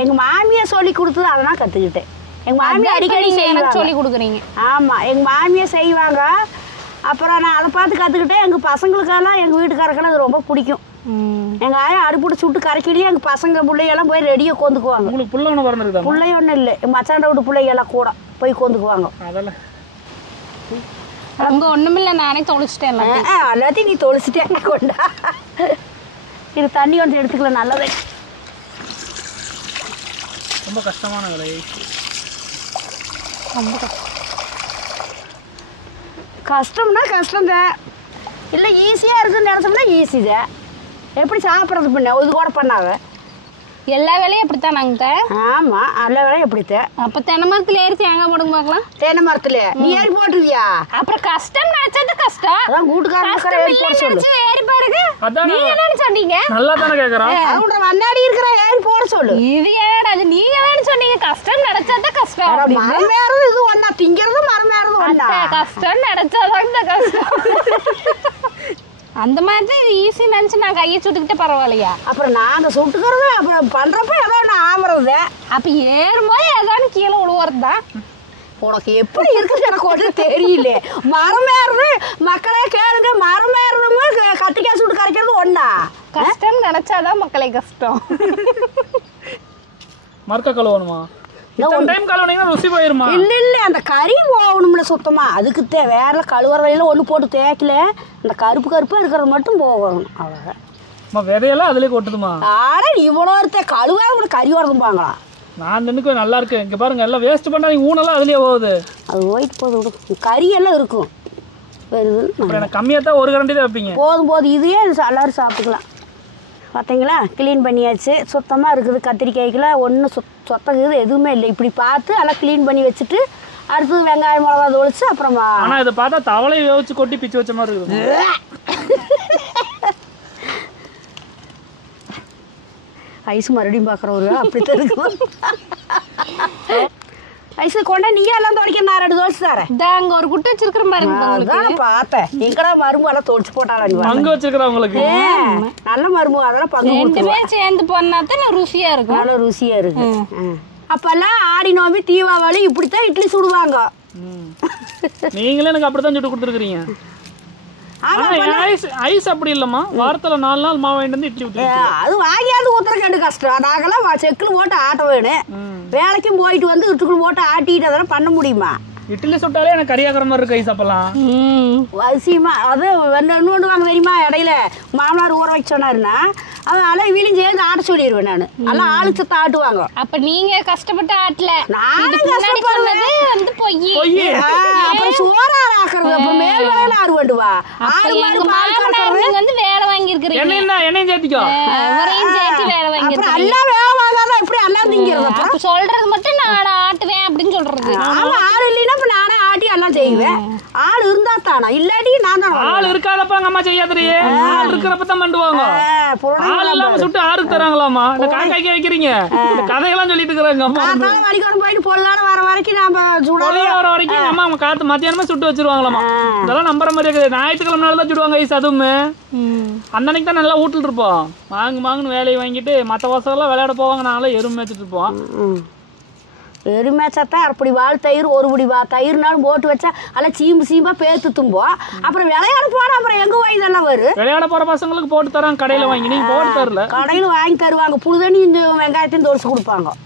எங்க மாமியா சொல்லி கொடுத்தது, அதெல்லாம் கத்துக்கிட்டேன். எங்க மாமியா அடிக்கடி எனக்கு சொல்லி கொடுக்குறீங்க. ஆமா, எங்க மாமியா செய்வாங்க. அப்புறம் நான் அதை பார்த்து கத்துக்கிட்டேன். எங்க பசங்களுக்கெல்லாம் எங்க வீட்டுக்காரக்கெல்லாம் அது ரொம்ப பிடிக்கும். எங்க ஆயா அடுப்புட்டு சுட்டு கரைக்கிலேயே எங்க பசங்க பிள்ளையெல்லாம் போய் ரெடியா கோந்துக்குவாங்க. உங்களுக்கு புள்ள ஒன்று பிறந்திருக்குதா? பிள்ளை ஒன்றும் இல்லை, எங்க மச்சாண்ட வீட்டு பிள்ளைகெல்லாம் கூட போய் கோந்துக்குவாங்க. அதெல்லாம் அங்க ஒண்ணுமில்ல, நானே தொலைச்சிட்டேன். எல்லாத்தையும் நீ தொலைச்சிட்டேன். கொண்டா இது தண்ணி வந்து எடுத்துக்கல. நல்லதே. ரொம்ப கஷ்டமான வேலை. ரொம்ப கஷ்டம்னா கஷ்டம்தான். இல்லை ஈஸியாக இருக்குன்னு நினச்சோம்னா ஈஸி தான். எப்படி சாப்பிட்றது பண்ண இது கூட பண்ணாங்க? எல்லா வேலையும் அப்படித்தான் நாங்க. ஆமா, எல்லா வேலையும் எப்படித்தான். அப்ப தென்னை மரத்துல ஏறி தேங்காய் போடுங்க பார்க்கலாம். தென்னை மரத்துல நீ ஏறி போட்டுருவியா? அப்புறம் கஷ்டம் நினைச்சது கஷ்டம். அதான் கூட்டுக்காரங்க ஏறி பாருங்க. நீங்க என்ன சொன்னீங்க? நல்லா தானே கேக்குறோம். அவங்க முன்னாடி இருக்கிற ஏறி போட சொல்லு. இது ஏடா, அது நீங்க வேணும் சொன்னீங்க. கஷ்டம் நினைச்சது கஷ்டம். மரம் ஏறது இது ஒண்ணா, திங்கிறது மரம் ஏறது ஒண்ணா. கஷ்டம் நினைச்சதான் இந்த கஷ்டம். அந்த மாதிரி தான் இது ஈஸி நினச்சி நான் கையை சுட்டுக்கிட்டே பரவாயில்லையா? அப்புறம் நாங்கள் சுட்டுக்கிறது அப்புறம் பண்ணுறப்ப ஏதோ ஒன்று ஆமறது. அப்போ ஏறும்போது ஏதாவது கீழே விழுவுறது தான். உனக்கு எப்படி இருக்குது எனக்கு ஒன்றும் தெரியல. மரம் ஏறுது மக்களே கேளுங்க, மரம் ஏறுறதும் கத்திரிக்காய் சுட்டு கரைக்கிறது ஒண்ணா? கஷ்டம் நினைச்சாதான் மக்களே கஷ்டம். மறுக்க கழுவணுமா? டைம் கழுவுனீங்கன்னா ருசி போயிருமா? இல்ல அந்த கறி போகணும்ல சுத்தமா. அதுக்கு வேற கழுவுற வழியில ஒண்ணு போட்டு தேய்க்கல, இந்த கருப்பா இருக்கிறது மட்டும் போகணும், அவ்வளவுதான். விதையெல்லாம் அதுலயே கொட்டுதுமா? ஆனா இவ்வளோ ஒருத்த கழுவாக உங்களுக்கு கறி வரதும்பாங்களா? நான் தின்னுக்கு நல்லா இருக்கு. இங்க பாருங்க எல்லாம் வேஸ்ட் பண்ணா ஊனெல்லாம் அதுலயே போகுது. அது போயிட்டு போகுது, கறி எல்லாம் இருக்கும் வருது. எனக்கு கம்மியாக தான் ஒரு கரண்டி தான் வைப்பீங்க. போதும் இதுவே எல்லாரும் சாப்பிட்டுக்கலாம். பார்த்தீங்களா, க்ளீன் பண்ணியாச்சு, சுத்தமாக இருக்குது. கத்திரிக்காய்க்கெல்லாம் ஒன்றும் சொத்தக்குது எதுவுமே இல்லை. இப்படி பார்த்து எல்லாம் க்ளீன் பண்ணி வச்சுட்டு அடுத்தது வெங்காயம் மிளகா தொளிச்சு அப்புறமா. ஆனால் இதை பார்த்தா தவளை வேவிச்சு கொட்டி பிச்சு வச்ச மாதிரி இருக்குது. ஐஸ் மறுபடியும் பார்க்குறவரு அப்படித்தான் இருக்கும். ஐஸ் கொண்டா நீயே எல்லாம் துடைக்க நான் 2 தோசை தரேன். அங்க ஒரு குட்டை வச்சிருக்கிற மாதிரி பார்த்தேன். நீங்களா மரும்பு எல்லாம் தொடிச்சு போட்டாலும் பங்கு வச்சிருக்கிறவங்களுக்கு நல்ல மரும்பு அதெல்லாம் பங்கு சேர்ந்து போனாதான் ருசியா இருக்கும். நல்ல ருசியா இருக்கு. அப்பெல்லாம் ஆடி நோம்பி தீபாவளி இப்படித்தான் இட்லி சுடுவாங்க. நீங்களே எனக்கு அப்படித்தான் சுட்டு கொடுத்துருக்கீங்க. ஐஸ் அப்படி இல்லம்மா, வாரத்துல 4 நாள் மாவு வாங்கிட்டு வந்து இட்லி ஊற்றி அது வாங்கியாவது ஊத்துற கேட்டு கஷ்டம். நாங்கெல்லாம் செக்குல போட்டு ஆட்ட வேணும். வேலைக்கும் போயிட்டு வந்து இட்டுக்குள்ள போட்டு ஆட்டிட்டு அதெல்லாம் பண்ண முடியுமா? இட்லி சுட்டாலே எனக்கு கறியாக்குற மாதிரி இருக்கு ஐஸ். அப்பெல்லாம் அவசியமா அது இன்னொன்று வாங்க தெரியுமா? இடையில மாமனார் ஊற வைக்க சொன்னாருன்னா அதனால வீலும் சேர்ந்து ஆட்ட சொல்லிடுவேன். நான் எல்லாம் ஆளு சத்த ஆட்டுவாங்க. அப்ப நீங்க கஷ்டப்பட்டு ஆட்டல, நானும் கஷ்டப்படுறது வந்து பொய். அப்புறம் சோறார ஆக்குறது, அப்புறம் மேல் வேலையில ஆறு வேண்டுவா. ஆறு மாதிரி பால் கறக்கிறது வந்து வேலை வாங்கி இருக்கிறீங்க. என்னையும் சேர்த்திக்கோ, ஒரையும் சேர்த்து வேலை வாங்கி அப்புறம் எல்லாம் வேலை வாங்காதான் எப்படி எல்லாம் திங்கிறது? அப்ப சொல்றது மட்டும் நான் ஆட்டுவேன் அப்படின்னு சொல்றது. ஆமா, ஆள் இல்லைன்னா இப்ப நானே ஆட்டி எல்லாம் செய்வேன். ஆள் இருந்தா தானா, இல்லாட்டி நான் தான். ஆள் இருக்காதப்ப எங்க அம்மா செய்யாதறியே, ஆள் இருக்கிறப்ப தான் பண்ணுவாங்க. ஆள் இல்லாம சுட்டு ஆறுக்கு தராங்களாமா? இந்த காக்காய்க்கு வைக்கிறீங்க இந்த கதையெல்லாம் சொல்லிட்டு இருக்கிறாங்க அம்மா. வலிக்கணும் போயிட்டு பொழுதான வர வரைக்கும் நாம சுடாத வர வரைக்கும் அம்மா அவங்க காத்து மத்தியானமா சுட்டு வச்சிருவாங்களாமா. இதெல்லாம் நம்புற மாதிரி இருக்குது. ஞாயிற்றுக்கிழமை நாள் தான் சுடுவாங்க ஐஸ். அதுவுமே அன்னைக்கு தான் நல்லா வீட்டுல இருப்போம். வாங்குன்னு வேலையை வாங்கிட்டு மற்ற வருஷம் விளையாட போவாங்க. நாங்களாம் எருமை மேய்ச்சிட்டு இருப்போம். எருமேச்சாத்தான் அப்படி வால் தயிர் ஒரு படி தயிர்னாலும் போட்டு வச்சா எல்லாம் சீம்பா பேத்து தும்போம். அப்புறம் விளையாட போனா அப்புறம் எங்க போய் இதெல்லாம் வரும்? விளையாட போற பசங்களுக்கு போட்டு தராங்க கடையில வாங்கி. நீங்க போட்டு தரல, கடையில வாங்கி தருவாங்க. புழுதண்ணி இந்த வெங்காயத்தையும் தொளிச்சு கொடுப்பாங்க.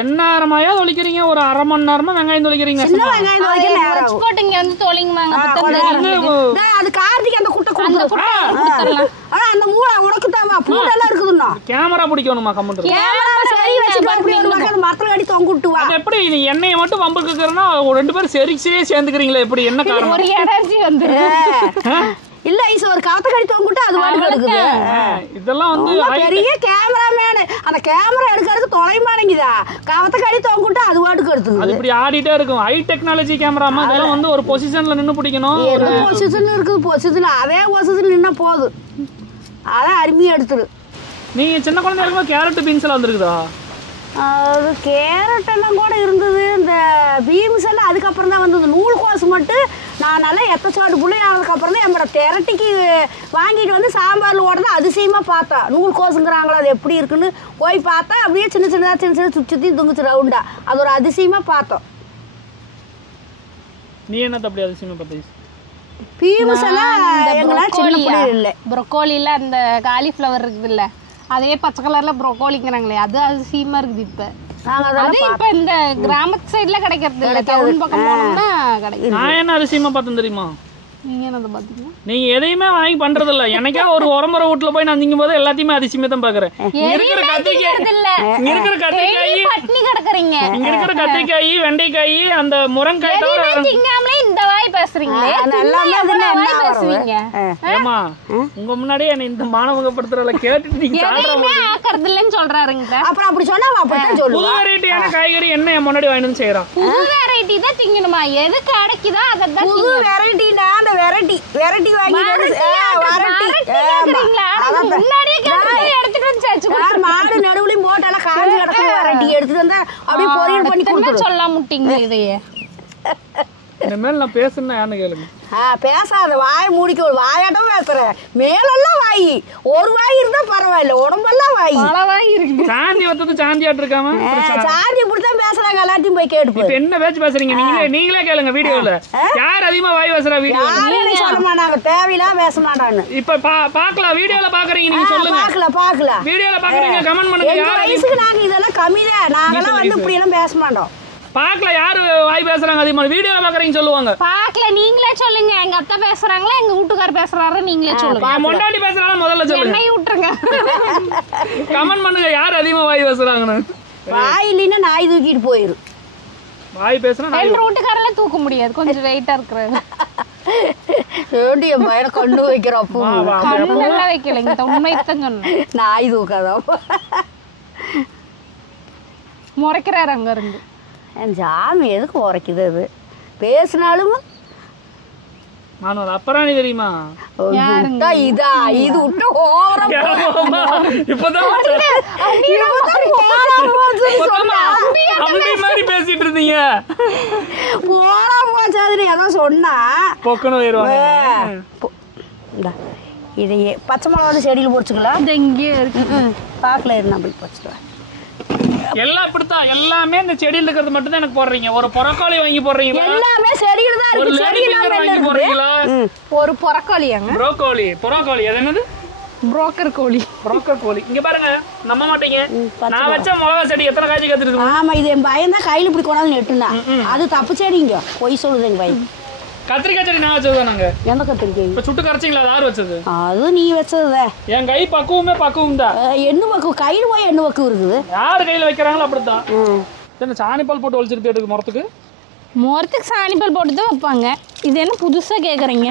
என்ன நேரமாயா தொளிக்கிறீங்க? ஒரு அரை மணி நேரமா வெங்காயம் தொளிக்கிறீங்க. வெங்காயம் தொளிக்க நேரம் போட்டுங்க வந்து தொலைங்கமாங்க. அது கார்த்திக் அந்த குட்டை கொடுத்துருவோம். ஆனா அந்த மூளை உனக்கு தாமா பூடெல்லாம் இருக்குதுன்னா கேமரா பிடிக்கணுமா? கம்ப்யூட்டர் கேமரா சரி வச்சுட்டு அப்படி ஒரு பக்கம் மரத்துல அடி தொங்க விட்டுவா. அது எப்படி நீ எண்ணெயை மட்டும் வம்புக்கு இருக்கிறனா 2 பேரும் சரிச்சே சேர்ந்துக்கிறீங்களா? எப்படி என்ன காரணம்? ஒரு எனர்ஜி வந்து இல்ல ஐஸ் ஒரு காத்தக்கடி தொங்கிட்டு அது வாட்டு கிடக்குது. இதெல்லாம் வந்து பெரிய கேமராமேன் அந்த கேமரா எடுக்கிறதுக்கு தொலைமானங்குதா? காத்தக்கடி தொங்கிட்டு அது வாட்டுக்கு எடுத்துது. அது இப்படி ஆடிட்டே இருக்கும். ஹை டெக்னாலஜி கேமராமா. அதெல்லாம் வந்து ஒரு பொசிஷன்ல நின்னு பிடிக்கணும். என்ன பொசிஷன்ல இருக்குது? பொசிஷன் அதே பொசிஷன்ல நின்னா போதும், அதான் அருமையா எடுத்துரு. நீங்க சின்ன குழந்தை இருக்கும்போது கேரட் பீன்ஸ் எல்லாம் வந்துருக்குதா? அது கேரட் எல்லாம் கூட இருந்தது. இந்த பீன்ஸ் எல்லாம் அதுக்கப்புறம் தான் வந்தது. நூல் கோசு மட்டும் நான் நல்லா எத்தச்சோடு பிள்ளை ஆனதுக்கப்புறம் தான் என்னோட திரட்டிக்கு வாங்கிட்டு வந்து சாம்பாரில் ஓடுறது அதிசயமாக பார்த்தா. நூல் கோசுங்கிறாங்களா, அது எப்படி இருக்குன்னு போய் பார்த்தா அப்படியே சின்ன சுற்றி துங்குச்சு ரவுண்டா. அது ஒரு அதிசயமாக பார்த்தோம். நீ என்ன அப்படி அதிசயமாக பார்த்தி? பீன்ஸ் எல்லாம் எங்களால் சின்ன பிள்ளை இல்லை. ப்ரொக்கோலியில் அந்த காலிஃப்ளவர் இருக்குது இல்லை, அதே பச்சை கலர்ல ப்ரோக்கோலிங்கிறாங்களே, அது அதிசயமா இருக்குது. இப்ப அது இப்ப இந்த கிராமத்து சைடுல கிடைக்கிறது இல்ல, டவுன் பக்கம் போனோம்னா கிடைக்கும். நான் என்ன அதிசயமா பார்த்தேன் தெரியுமா? நீங்க என்னது பாத்தீங்க? நீங்க எதையுமே வாங்கி பண்றது இல்ல. எனக்கே ஒரு உரம்பரை வீட்டுல போய் நான் திங்கும் போது எல்லாத்தையுமே அதிசயமே தான் பாக்குறேன். இருக்கிற கத்திரிக்காய், பட்னி கிடக்குறீங்க. இங்க இருக்கிற கத்திரிக்காய், வெண்டைக்காய், அந்த முருங்காய் தவிர திங்காமலே இந்த வாய் பேசுறீங்களே, பேசுவீங்க. ஏமா உங்க முன்னாடியே என்ன இந்த மானவகப்படுத்துறல கேட்டுட்டு நீங்க ஆக்குறது இல்லன்னு சொல்றாருங்க. அப்புறம் அப்படி சொன்னா அப்படிதான் சொல்லுவா. புது வெரைட்டியான காய்கறி என்ன என் முன்னாடி வாங்கிட்டு வந்து செய்யறான். புது வெரைட்டி தான் திங்கணுமா? எது கிடைக்குதா அதான் புது வெரைட்டினா அந்த வெரைட்டி வாங்கி மாடு நடுவுலையும் போட்டு எல்லாம் காஞ்சி கிடக்கு வெரைட்டி எடுத்துட்டு வந்தா அப்படியே பொரியல் பண்ணி கொடுத்து சொல்ல முட்டிங்க. இதையே இனிமேல் நான் பேசுனா யாருன்னு கேளுங்க. பேசாத, வாய் மூடிக்க. ஒரு வாயாட்டம் பேசுற. மேலெல்லாம் வாய், ஒரு வாய் இருந்தா பரவாயில்ல, உடம்பெல்லாம் வாய். பல வாய் இருக்கு. சாந்தி வந்தது சாந்தியாட்டு இருக்காம சாந்தி இப்படித்தான் பேசுறாங்க. எல்லாத்தையும் போய் கேட்டு இப்ப என்ன பேச்சு பேசுறீங்க நீங்களே கேளுங்க வீடியோல யார் அதிகமா வாய் பேசுறா வீடியோல சொல்ல மாட்டாங்க தேவையில்லாம் பேச மாட்டான்னு இப்ப பாக்கலாம் வீடியோல பாக்குறீங்க நீங்க சொல்லுங்க பாக்கலாம் வீடியோல பாக்குறீங்க கமெண்ட் பண்ணுங்க யார் வயசுக்கு நாங்க இதெல்லாம் கம்மிதான் நாங்கெல்லாம் வந்து இப்படி எல்லாம் பேச மாட்டோம் பாக்கல யாரு வாய் பேசுறாங்க அதிகமா வீடியோல பாக்குறீங்க சொல்லுவாங்க பாக்கல நீங்களே சொல்லுங்க எங்க அத்தை பேசுறாங்களா எங்க வீட்டுக்கார பேசுறாரு நீங்களே சொல்லுங்க மொண்டாட்டி பேசுறாங்க முதல்ல சொல்லுங்க என்னை விட்டுருங்க கமெண்ட் பண்ணுங்க யார் அதிகமா வாய் பேசுறாங்கன்னு வாய் இல்லைன்னா நாய் தூக்கிட்டு போயிரும் வாய் பேசுனா என் வீட்டுக்காரெல்லாம் தூக்க முடியாது கொஞ்சம் வெயிட்டா இருக்கிறது ஏண்டி என் பையனை கண்ணு வைக்கிறோம் கண்ணெல்லாம் வைக்கலைங்க உண்மைத்தான் சொன்னேன் நாய் தூக்காதான் முறைக்கிறாரு அங்க இருந்து என் சாமி எதுக்கு உரைக்குது அது பேசினாலும் நான் ஒரு அப்பராணி தெரியுமா இதா இது விட்டு ஓவரம் இப்பதான் மாதிரி பேசிட்டு இருந்தீங்க போறா போச்சாதுன்னு ஏதோ சொன்னா பொக்குன்னு போயிருவாங்க இதையே பச்சை மிளகா வந்து செடியில் போச்சுக்கலாம் இது எங்கேயே இருக்கு பாக்கல இருந்தா போய் போச்சுக்கலாம் எல்லாம் இப்படித்தான் எல்லாமே இந்த செடியில் இருக்கிறது மட்டும் தான் எனக்கு போடுறீங்க ஒரு புறக்காளி வாங்கி போடுறீங்க எல்லாமே செடியில் தான் ஒரு இருக்கு லேடி ஃபிங்கர் வாங்கி போடுறீங்களா ஒரு புறக்கோழியாங்க புறக்கோழி அது என்னது புரோக்கர் கோழி புரோக்கர் கோழி இங்க பாருங்க நம்ப மாட்டீங்க நான் வச்ச மிளகா செடி எத்தனை காய்ச்சி கத்துருக்கு ஆமா இது என் பையன் தான் கையில இப்படி கொண்டாந்து நெட்டுனா அது தப்பு செடிங்க பொய் சொல்லுது எங்க பையன் கத்திரிக்காய் செடி நான் வச்சது நாங்க எந்த கத்திரிக்காய் இப்ப சுட்டு கரைச்சிங்களா அது யாரு வச்சது அது நீ வச்சதுதே என் கை பக்குவம் தான் எண்ணு பக்கம் கையில் போய் எண்ணு பக்கம் இருக்குது யாரு கையில வைக்கிறாங்களோ அப்படித்தான் என்ன சாணிப்பால் போட்டு ஒழிச்சிட்டு போயிட்டு முறத்துக்கு முறத்துக்கு சாணிப்பால் போட்டு தான் வைப்பாங்க இது என்ன புதுசா கேக்குறீங்க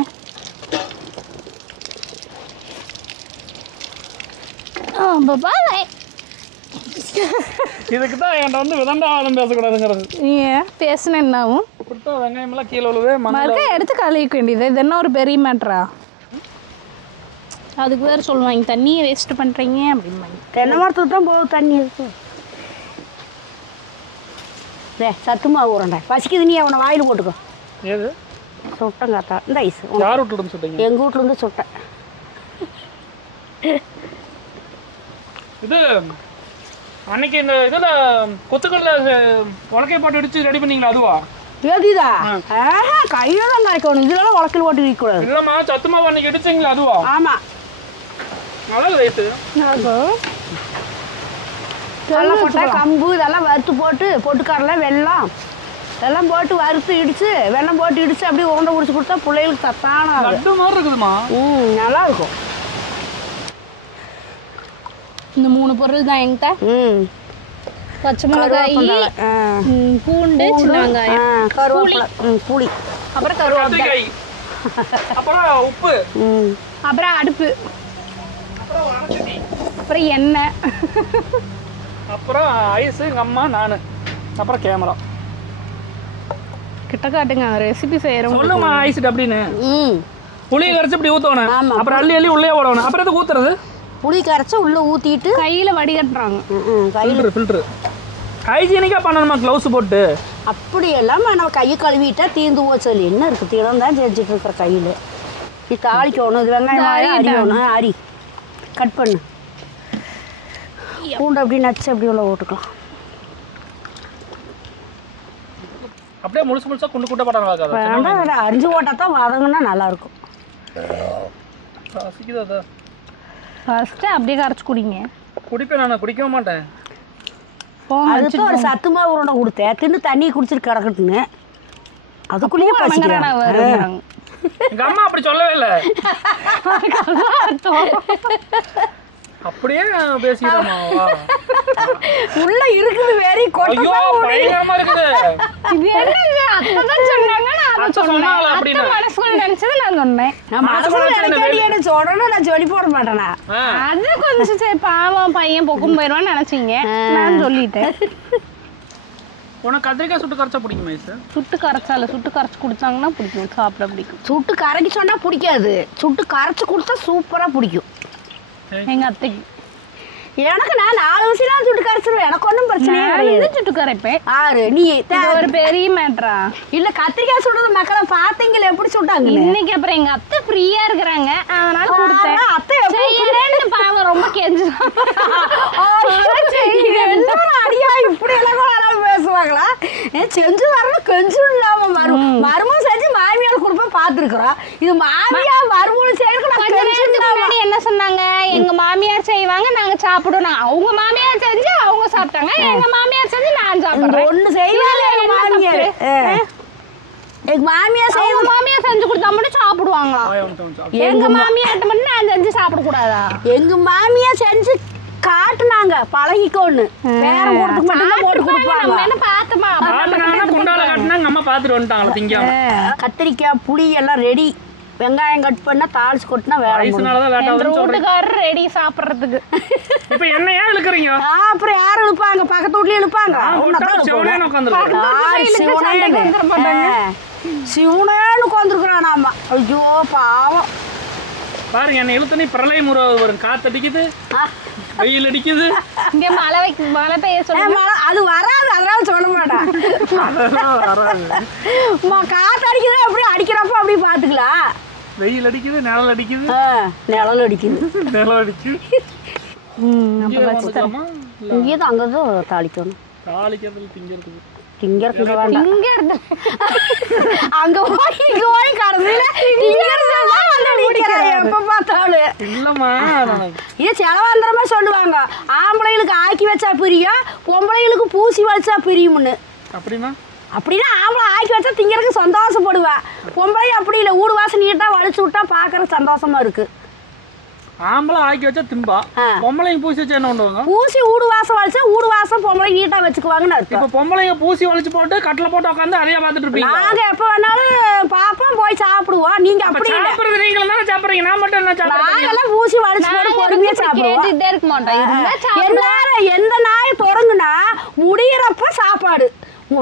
இதுக்கு தான் என்கிட்ட வந்து விதண்டாவாதம் பேசக்கூடாதுங்கிறது ஏன் பேசுன என்னாவும் விட்டா வெங்காயம் எல்லாம் கீழே விழுவே மறுக்க எடுத்து கழுவிக்க வேண்டியது இது என்ன ஒரு பெரிய மேட்ரா அதுக்கு வேற சொல்லுவாங்க தண்ணியை வேஸ்ட் பண்றீங்க அப்படிம்பாங்க தென்னை மரத்துக்கு தான் போகுது தண்ணி இருக்கு சத்து மாவு ஊறண்டா பசிக்குது நீ அவனை வாயில் போட்டுக்கோ ஏது சுட்டம் காத்தா இந்த ஐஸ் யார் விட்டுடும் சுட்டீங்க எங்கள் வீட்டுல இருந்து சுட்டேன் இது அன்னைக்கு இந்த இதுல கொத்துக்கல்ல உலக்கை போட்டு இடிச்சு ரெடி பண்ணீங்களா அதுவா எதுதா கையில தான் கரைக்கணும் இதெல்லாம் உலக்கில் போட்டு இருக்கக்கூடாது இல்லம்மா சத்துமாவு அன்னைக்கு இடிச்சிங்களா அதுவா ஆமா நல்லா ரைட்டு நல்லா போட்டா கம்பு இதெல்லாம் வறுத்து போட்டு பொட்டுக்கடலை வெல்லம் இதெல்லாம் போட்டு வறுத்து இடிச்சு வெல்லம் போட்டு இடிச்சு அப்படியே உருண்டை பிடிச்சி கொடுத்தா பிள்ளைகளுக்கு சத்தான லட்டு மாதிரி இருக்குதுமா நல்லா இருக்கும் இந்த 3 பொருள் தான் என்கிட்ட பச்சை மிளகாய் பூண்டு சின்ன வெங்காயம் புளி அப்புறம் கருவேப்பிலை அப்புறம் உப்பு அப்புறம் அடுப்பு அப்புறம் எண்ணெய் அப்புறம் ஐஸ் எங்க அம்மா நானு அப்புறம் கேமரா கிட்ட காட்டுங்க ரெசிபி செய்யறோம் சொல்லுமா ஐஸ் அப்படின்னு புளியை கரைச்சி இப்படி ஊத்தணும் அப்புறம் அள்ளி அள்ளி உள்ளே போடணும் அப்புறம் எதுக்கு ஊத்துறது புளி கரைச்சி உள்ள ஊத்திட்டு கையில வடிகட்டுறாங்க ஃபில்டர் ஹைஜீனிக்கா பண்ணணுமா க்ளவுஸ் போட்டு அப்படி எல்லாம் நம்ம கையை கழுவிட்டா தீர்ந்து போச்சு என்ன இருக்கு தீரம் தான் செஞ்சுட்டு இருக்கிற கையில் நீ தாளிக்கணும் இது வெங்காயம் அரிக்கணும் அரி கட் பண்ணு பூண்டு அப்படி நச்சு அப்படி உள்ள ஓட்டுக்கலாம் அப்படியே முழுசு முழுசா குண்டு குட்ட படம் வேண்டாம் அரிஞ்சு ஓட்டா தான் வதங்கினா நல்லா இருக்கும் ஃபர்ஸ்ட் அப்படியே கரைச்சு குடிங்க குடிப்பேன் நான் குடிக்கவே மாட்டேன் அதுக்கு ஒரு சத்து மாவு உருண்டை கொடுத்தேன் தின்னு தண்ணி குடிச்சிட்டு கிடக்கட்டுன்னு அதுக்குள்ளேயே பசிக்கிறாங்க எங்க அம்மா அப்படி சொல்லவே இல்லை அப்படியே பேசிக்கிறோமா உள்ள இருக்குது வேற ஐயோ பயங்கரமா இருக்குது இது என்னங்க அத்ததான் சொன்னாங்க நான் சொன்னேன் அப்படினா மனசுக்குள்ள நினைச்சது நான் சொன்னேன் நான் மனசுக்குள்ள நினைக்கடியே சொல்றேன்னா நான் சொல்லி போட மாட்டேனா அது கொஞ்சம் சரி பாவம் பையன் பொக்கும் போயிடுவான்னு நினைச்சீங்க நான் சொல்லிட்டேன் உனக்கு கத்திரிக்காய் சுட்டு கரைச்சா பிடிக்குமா சார் சுட்டு கரைச்சால சுட்டு கரைச்சு குடிச்சாங்கன்னா பிடிக்கும் சாப்பிட பிடிக்கும் சுட்டு கரைச்சி சொன்னா பிடிக்காது சுட்டு கரைச்சி கொடுத்தா சூப்பரா பிடிக்கும் எங்க அத்தைக்கு எனக்கு நான் 4 விஷயம் சுட்டு கரைச்சிருவேன் எனக்கு ஒன்றும் பிரச்சனை கிடையாது சுட்டு கரைப்பேன் ஆறு நீ ஒரு பெரிய மேட்ரா இல்ல கத்திரிக்காய் சுடுறது மக்களை பாத்தீங்களா எப்படி சுட்டாங்க இன்னைக்கு அப்புறம் எங்க அத்தை ஃப்ரீயா இருக்கிறாங்க அதனால கொடுத்தேன் அத்தை செய்யறேன்னு பாவம் ரொம்ப கெஞ்சுறாங்க அடியா இப்படி எல்லாம் பேசுவாங்களா செஞ்சு வரணும் கொஞ்சம் இல்லாம மருமம் செஞ்சு மாமியார் கொடுப்பா பாத்துருக்குறோம். இது மாமியார் மருமம் செய்யறதுக்கு என்ன சொன்னாங்க, எங்க மாமியார் செய்வாங்க நாங்க சாப்பிடுவோம். அவங்க மாமியார் செஞ்சு அவங்க சாப்பிட்டாங்க, எங்க மாமியார் செஞ்சு நான் சாப்பிடுறேன். ஒண்ணு செய்வாங்க எங்க மாமியார். எங்க மாமியார் செய்ய மாமியார் செஞ்சு கொடுத்தா மட்டும் சாப்பிடுவாங்களா? எங்க மாமியார்ட்ட மட்டும் நான் செஞ்சு சாப்பிட கூடாதா? எங்க மாமியார் செஞ்சு காட்டுனாங்க பழகிக்கோன்னு. வேற கூடத்துக்கு மட்டும் போட்டு கொடுப்பாங்க. என்ன பாத்துமா குண்டால காட்டுனாங்க, அம்மா பாத்துட்டு வந்துட்டாங்க திங்காம. கத்திரிக்காய் புளி எல்லாம் ரெடி. வெங்காயம் கட் பண்ணா தாளிச்சு கொட்டினா வேற வீட்டுக்காரர் ரெடி சாப்பிடுறதுக்கு. இப்ப என்ன ஏன் இழுக்குறீங்க? அப்புறம் யாரும் இழுப்பாங்க, பக்கத்து வீட்லயும் இழுப்பாங்க. சிவனேன்னு உட்காந்துருக்குறான். நாம ஐயோ பாவம் பாருங்க, என்ன இழுத்தனே பிரளய முறை வரும். காத்தடிக்குது, வெயில் அடிக்குது, இங்க மழை பெய்ய சொல்லுங்க. அது வராது, அதனால சொல்ல மாட்டேன். காத்தடிக்குது அப்படியே அடிக்கிறப்ப அப்படியே பாத்துக்கலாம். வெயில் அடிக்குது, நிழல் அடிக்குது, நிழல் அடிக்குது, நிழல் அடிக்குது. இங்கேதான் அங்கதான் தாளிக்கணும். தாளிக்கிறதுல திங்கிறது அங்க போய் இங்க போய் கடைசியில எப்ப பார்த்தாலும் இல்லம்மா. இது செலவாந்திரமா சொல்லுவாங்க. ஆம்பளைகளுக்கு ஆக்கி வச்சா பிரியும், பொம்பளைகளுக்கு பூசி வச்சா பிரியும்னு. அப்படின்னா ஆம்பளை ஆக்கி வச்சா திங்கிறதுக்கு சந்தோஷப்படுவா. பொம்பளை அப்படி இல்லை, ஊடு வாசம் நீட்டா வலிச்சு விட்டா பாக்குற சந்தோஷமா இருக்கு. ஆம்பளை ஆக்கி வச்சா திம்பா, பொம்பளைங்க பூசி வச்சா என்ன பண்ணுவாங்க? பூசி ஊடு வாசம் வலிச்சா ஊடு வாசம் பொம்பளை நீட்டா வச்சுக்குவாங்கன்னு அர்த்தம். இப்ப பொம்பளைங்க பூசி வலிச்சு போட்டு கட்டில போட்டு உட்காந்து அதையே பாத்துட்டு இருப்பீங்க. நாங்க எப்ப வேணாலும் பாப்போம், போய் சாப்பிடுவோம். நீங்க அப்படி சாப்பிடுறது நீங்களும் தானே சாப்பிடுறீங்க, நான் மட்டும் என்ன சாப்பிடுறேன்? நாங்கெல்லாம் பூசி வலிச்சு போட்டு பொறுமையா சாப்பிடுவோம். இருக்க மாட்டோம். எந்த நாய் தொடங்குனா முடியறப்ப சாப்பாடு,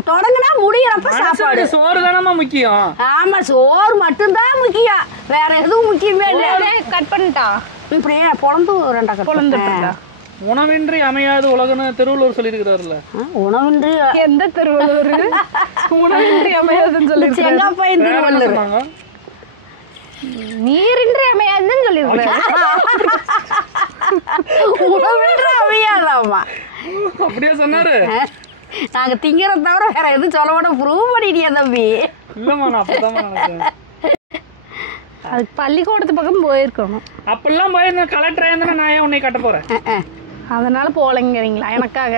தொடங்குனா முடியறப்ப சாப்பாடு. சோறு தானமா முக்கியம். ஆமா, சோறு மட்டும்தான் முக்கியம், வேற எதுவும் முக்கியமே இல்லை. கட் பண்ணிட்டா இப்படியே பொழந்து ரெண்டா பொழந்து. உணவின்றி அமையாது உலகன்னு திருவள்ளுவர் சொல்லியிருக்கிறாருல்ல. உணவின்றி எந்த திருவள்ளுவர்? உணவின்றி அமையாதுன்னு சொல்லி செங்காப்பையன் திருவள்ளுவர். நீரின்றி அமையாதுன்னு சொல்லியிருக்காரு. உணவின்றி அமையாதாமா அப்படியே சொன்னாரு. நாங்க திங்கிறத தவிர வேற எதுவும் சொல்ல மாட்டோம். ப்ரூவ் பண்ணிட்டியா தம்பி? இல்லம்மா, நான் அப்பதான் நினைச்சேன். அதுக்கு பள்ளிக்கூடத்து பக்கம் போயிருக்கணும். அப்படிலாம் போயிருந்தா கலெக்டர் ஆயிருந்தா நான் ஏன் உன்னை கட்ட போறேன்? அதனால போலங்கிறீங்களா? எனக்காக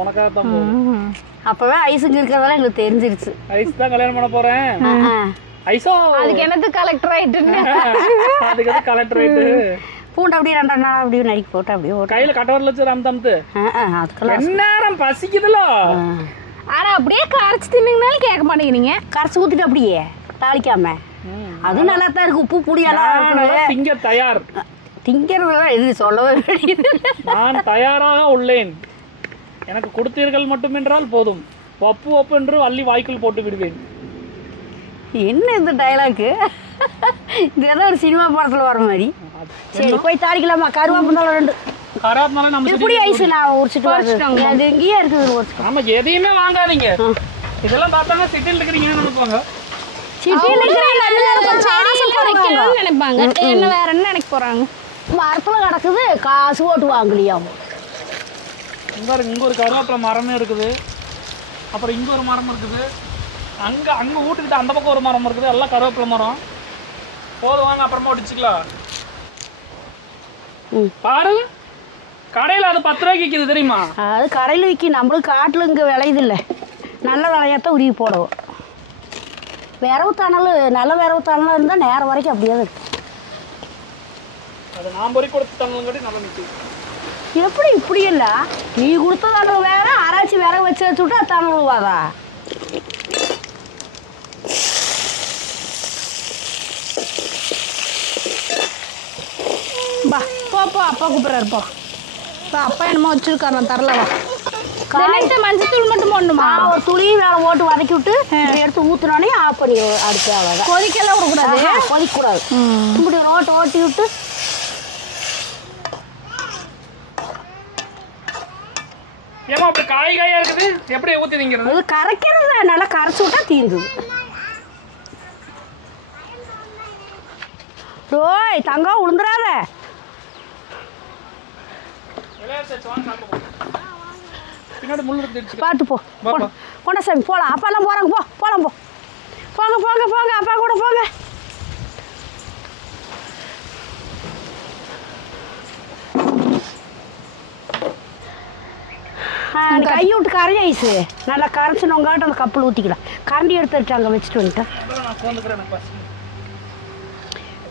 உனக்காக தான் போறேன். அப்பவே ஐஸுங்க இருக்கிறதால எங்களுக்கு தெரிஞ்சிருச்சு. ஐஸ் தான் கல்யாணம் பண்ண போறேன். ஐஸோ அதுக்கு என்னது கலெக்டர் ஆயிட்டுன்னு? அதுக்கு எது கலெக்டர் ஆயிட்டு? பூண்டு அப்படியே 2 நாள் அப்படியே நறுக்கி போட்டு அப்படியே கையில கட்டவரில் வச்சு தம்து. அதுக்கெல்லாம் நேரம் பசிக்குதுல. ஆனா அப்படியே கரைச்சி தின்னுங்கனாலும் கேட்க மாட்டேங்கிறீங்க. கரைச்சி ஊத்திட்டு அப்படியே தாளிக்காம அது நல்லா தான் இருக்கு. உப்பு புடியெல்லாம் திங்க தயார். திங்கிறதுலாம் எது சொல்லவே வேண்டியது. நான் தயாராக உள்ளேன், எனக்கு கொடுத்தீர்கள் மட்டுமென்றால் போதும், ஒப்பு ஒப்பு என்று அள்ளி வாய்க்குள் போட்டு விடுவேன். என்ன இந்த டைலாக்கு? இதெல்லாம் ஒரு சினிமா படத்துல வர மாதிரி. சரி போய் தாளிக்கலாமா? கருவேப்பிலை 2 கருவேப்பிலை நம்ம இப்படி ஐஸ் நான் உரிச்சிட்டு வரேன். அது எங்கேயே இருக்குது. ஆமா, எதையுமே வாங்காதீங்க. இதெல்லாம் பார்த்தாங்க சிட்டியில் இருக்கிறீங்கன்னு நினைப்பாங்க. நினைப்பாங்க என்ன வேற என்ன நினைக்க போறாங்க. மரத்துல கிடக்குது, காசு போட்டு வாங்கலையாமோ. இங்க ஒரு கருவேப்பிலை மரமே இருக்குது, அப்புறம் இங்க ஒரு மரம் இருக்குது, அங்க அங்க வீட்டுக்கிட்ட அந்த பக்கம் ஒரு மரம் இருக்குது, எல்லாம் கருவேப்பிலை மரம். போது வாங்க, அப்புறமா ஒடிச்சுக்கலாம். பாருங்க, கடையில் அது 10 ரூபாய்க்கு விற்கிது தெரியுமா? அது கடையில் விற்கி, நம்மளுக்கு காட்டில் இங்கே விளையுது இல்லை. நல்ல விளையாத்தான் உருவி போடுவோம். விரவு தணல், நல்ல விரவு தணல் இருந்தால் நேரம் வரைக்கும் அப்படியே தான் இருக்கு. அது நான் பொறி கொடுத்த தணலுங்காட்டி நல்லா நிற்குது. எப்படி இப்படி இல்லை? நீ கொடுத்த தணல் வேற, அரைச்சி விரவு வச்சு வச்சுட்டா தணல் வாதா? பா போப்போ, அப்பா கூப்பிட்றாருப்பா. அப்பா என்னமோ வச்சிருக்காரு, நான் தரலவா. மஞ்சத்தூள் மட்டும் போடணுமா? ஒரு துளி மேலே போட்டு வதக்கி விட்டு எடுத்து ஊற்றினோடனே ஆஃப் பண்ணி அடுத்து. அவ்வளோதான். கொதிக்கெல்லாம் விடக்கூடாது, கொதிக்கக்கூடாது. இப்படி ரோட்டை ஓட்டி விட்டு ஏமா அப்படி காயா இருக்குது, எப்படி ஊற்றி திங்கிறது? அது கரைக்கிறது, நல்லா கரைச்சி விட்டா தீந்துது. ஓய் தங்கம் உளுந்துடாத. பின்னாடி முள்ளு தெரிச்சு பார்த்து போ கொண்ட சாமி போகலாம் அப்பாலாம் போகிறாங்க போகலாம் போங்க போங்க அப்பா கூட போங்க. கையை விட்டு கரைஞ்சி ஐஸு நல்லா கரைச்சினவங்காட்ட அந்த கப்பில் ஊற்றிக்கலாம். கரண்டி எடுத்து வச்சாங்க வச்சுட்டு வந்துட்டேன்.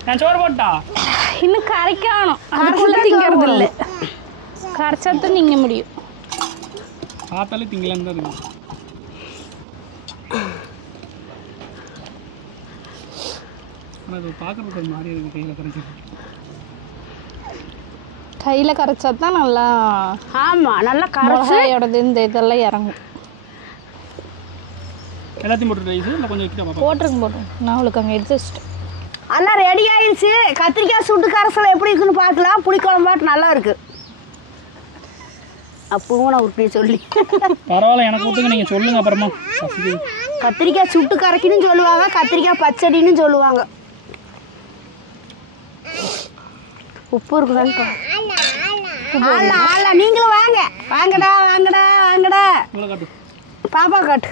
நான் சோறு போட்டா இன்னும் கரைக்கணும். அதுக்குள்ள திங்கிறது இல்லை. கரைச்சாத்தான் நீங்க முடியும். பார்த்தாலே திங்கலான்னு தான் இருக்கு. ஆனால் அது பார்க்குறதுக்கு ஒரு மாதிரி இருக்குது கையில் கரைச்சி. கையில் கரைச்சா தான் நல்லா. ஆமாம் நல்லா மிளகாயோடது இந்த இதெல்லாம் இறங்கும். எல்லாத்தையும் போட்டுருக்கேன் ஐஸு இல்லை கொஞ்சம் வைக்கிட்டா போட்டுருங்க நான் அவளுக்கு அங்கே எடுத்து வச்சுட்டேன். அண்ணா ரெடி ஆயிடுச்சு. கத்திரிக்காய் சுட்டு கரைசல் எப்படி இருக்குன்னு பார்க்கலாம். புளிக்குழம்பாட்டு நல்லா இருக்கு. அப்பவும் நான் உருப்படி சொல்லி பரவாயில்ல எனக்கு ஊற்றுங்க நீங்கள் சொல்லுங்கள் அப்புறமா. கத்திரிக்காய் சுட்டு கரைக்கின்னு சொல்லுவாங்க, கத்திரிக்காய் பச்சடின்னு சொல்லுவாங்க. உப்பு இருக்குதான்னு நீங்களும் வாங்க. வாங்கடா பாப்பா காட்டு.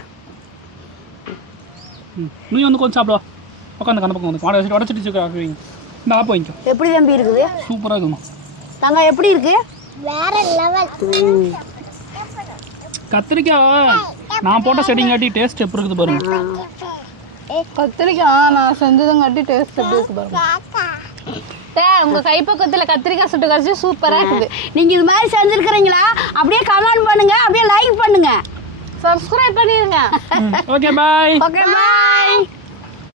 நீ வந்து கொஞ்சம் சாப்பிடுவா. உட்காந்து கண்ண பக்கம் வந்து மாடை வச்சுட்டு உடச்சிட்டு ஆக்குவீங்க. இந்த ஆப்போ வாங்கிக்கோ. எப்படி தம்பி இருக்குது? சூப்பராக இருக்குமா தங்க எப்படி இருக்கு? வேற லெவல். கத்திரிக்காய் நான் போட்ட செடிங்காட்டி டேஸ்ட் எப்படி இருக்குது பாருங்க. கத்திரிக்காய் நான் செஞ்சதுங்காட்டி டேஸ்ட் எப்படி இருக்கு பாருங்க. உங்க கைப்பக்கத்தில் கத்திரிக்காய் சுட்டு கரைச்சி சூப்பராக இருக்குது. நீங்க இது மாதிரி செஞ்சிருக்கிறீங்களா? அப்படியே கமெண்ட் பண்ணுங்க, அப்படியே லைக் பண்ணுங்க, சப்ஸ்கிரைப் பண்ணிருங்க. Okay bye. Okay bye.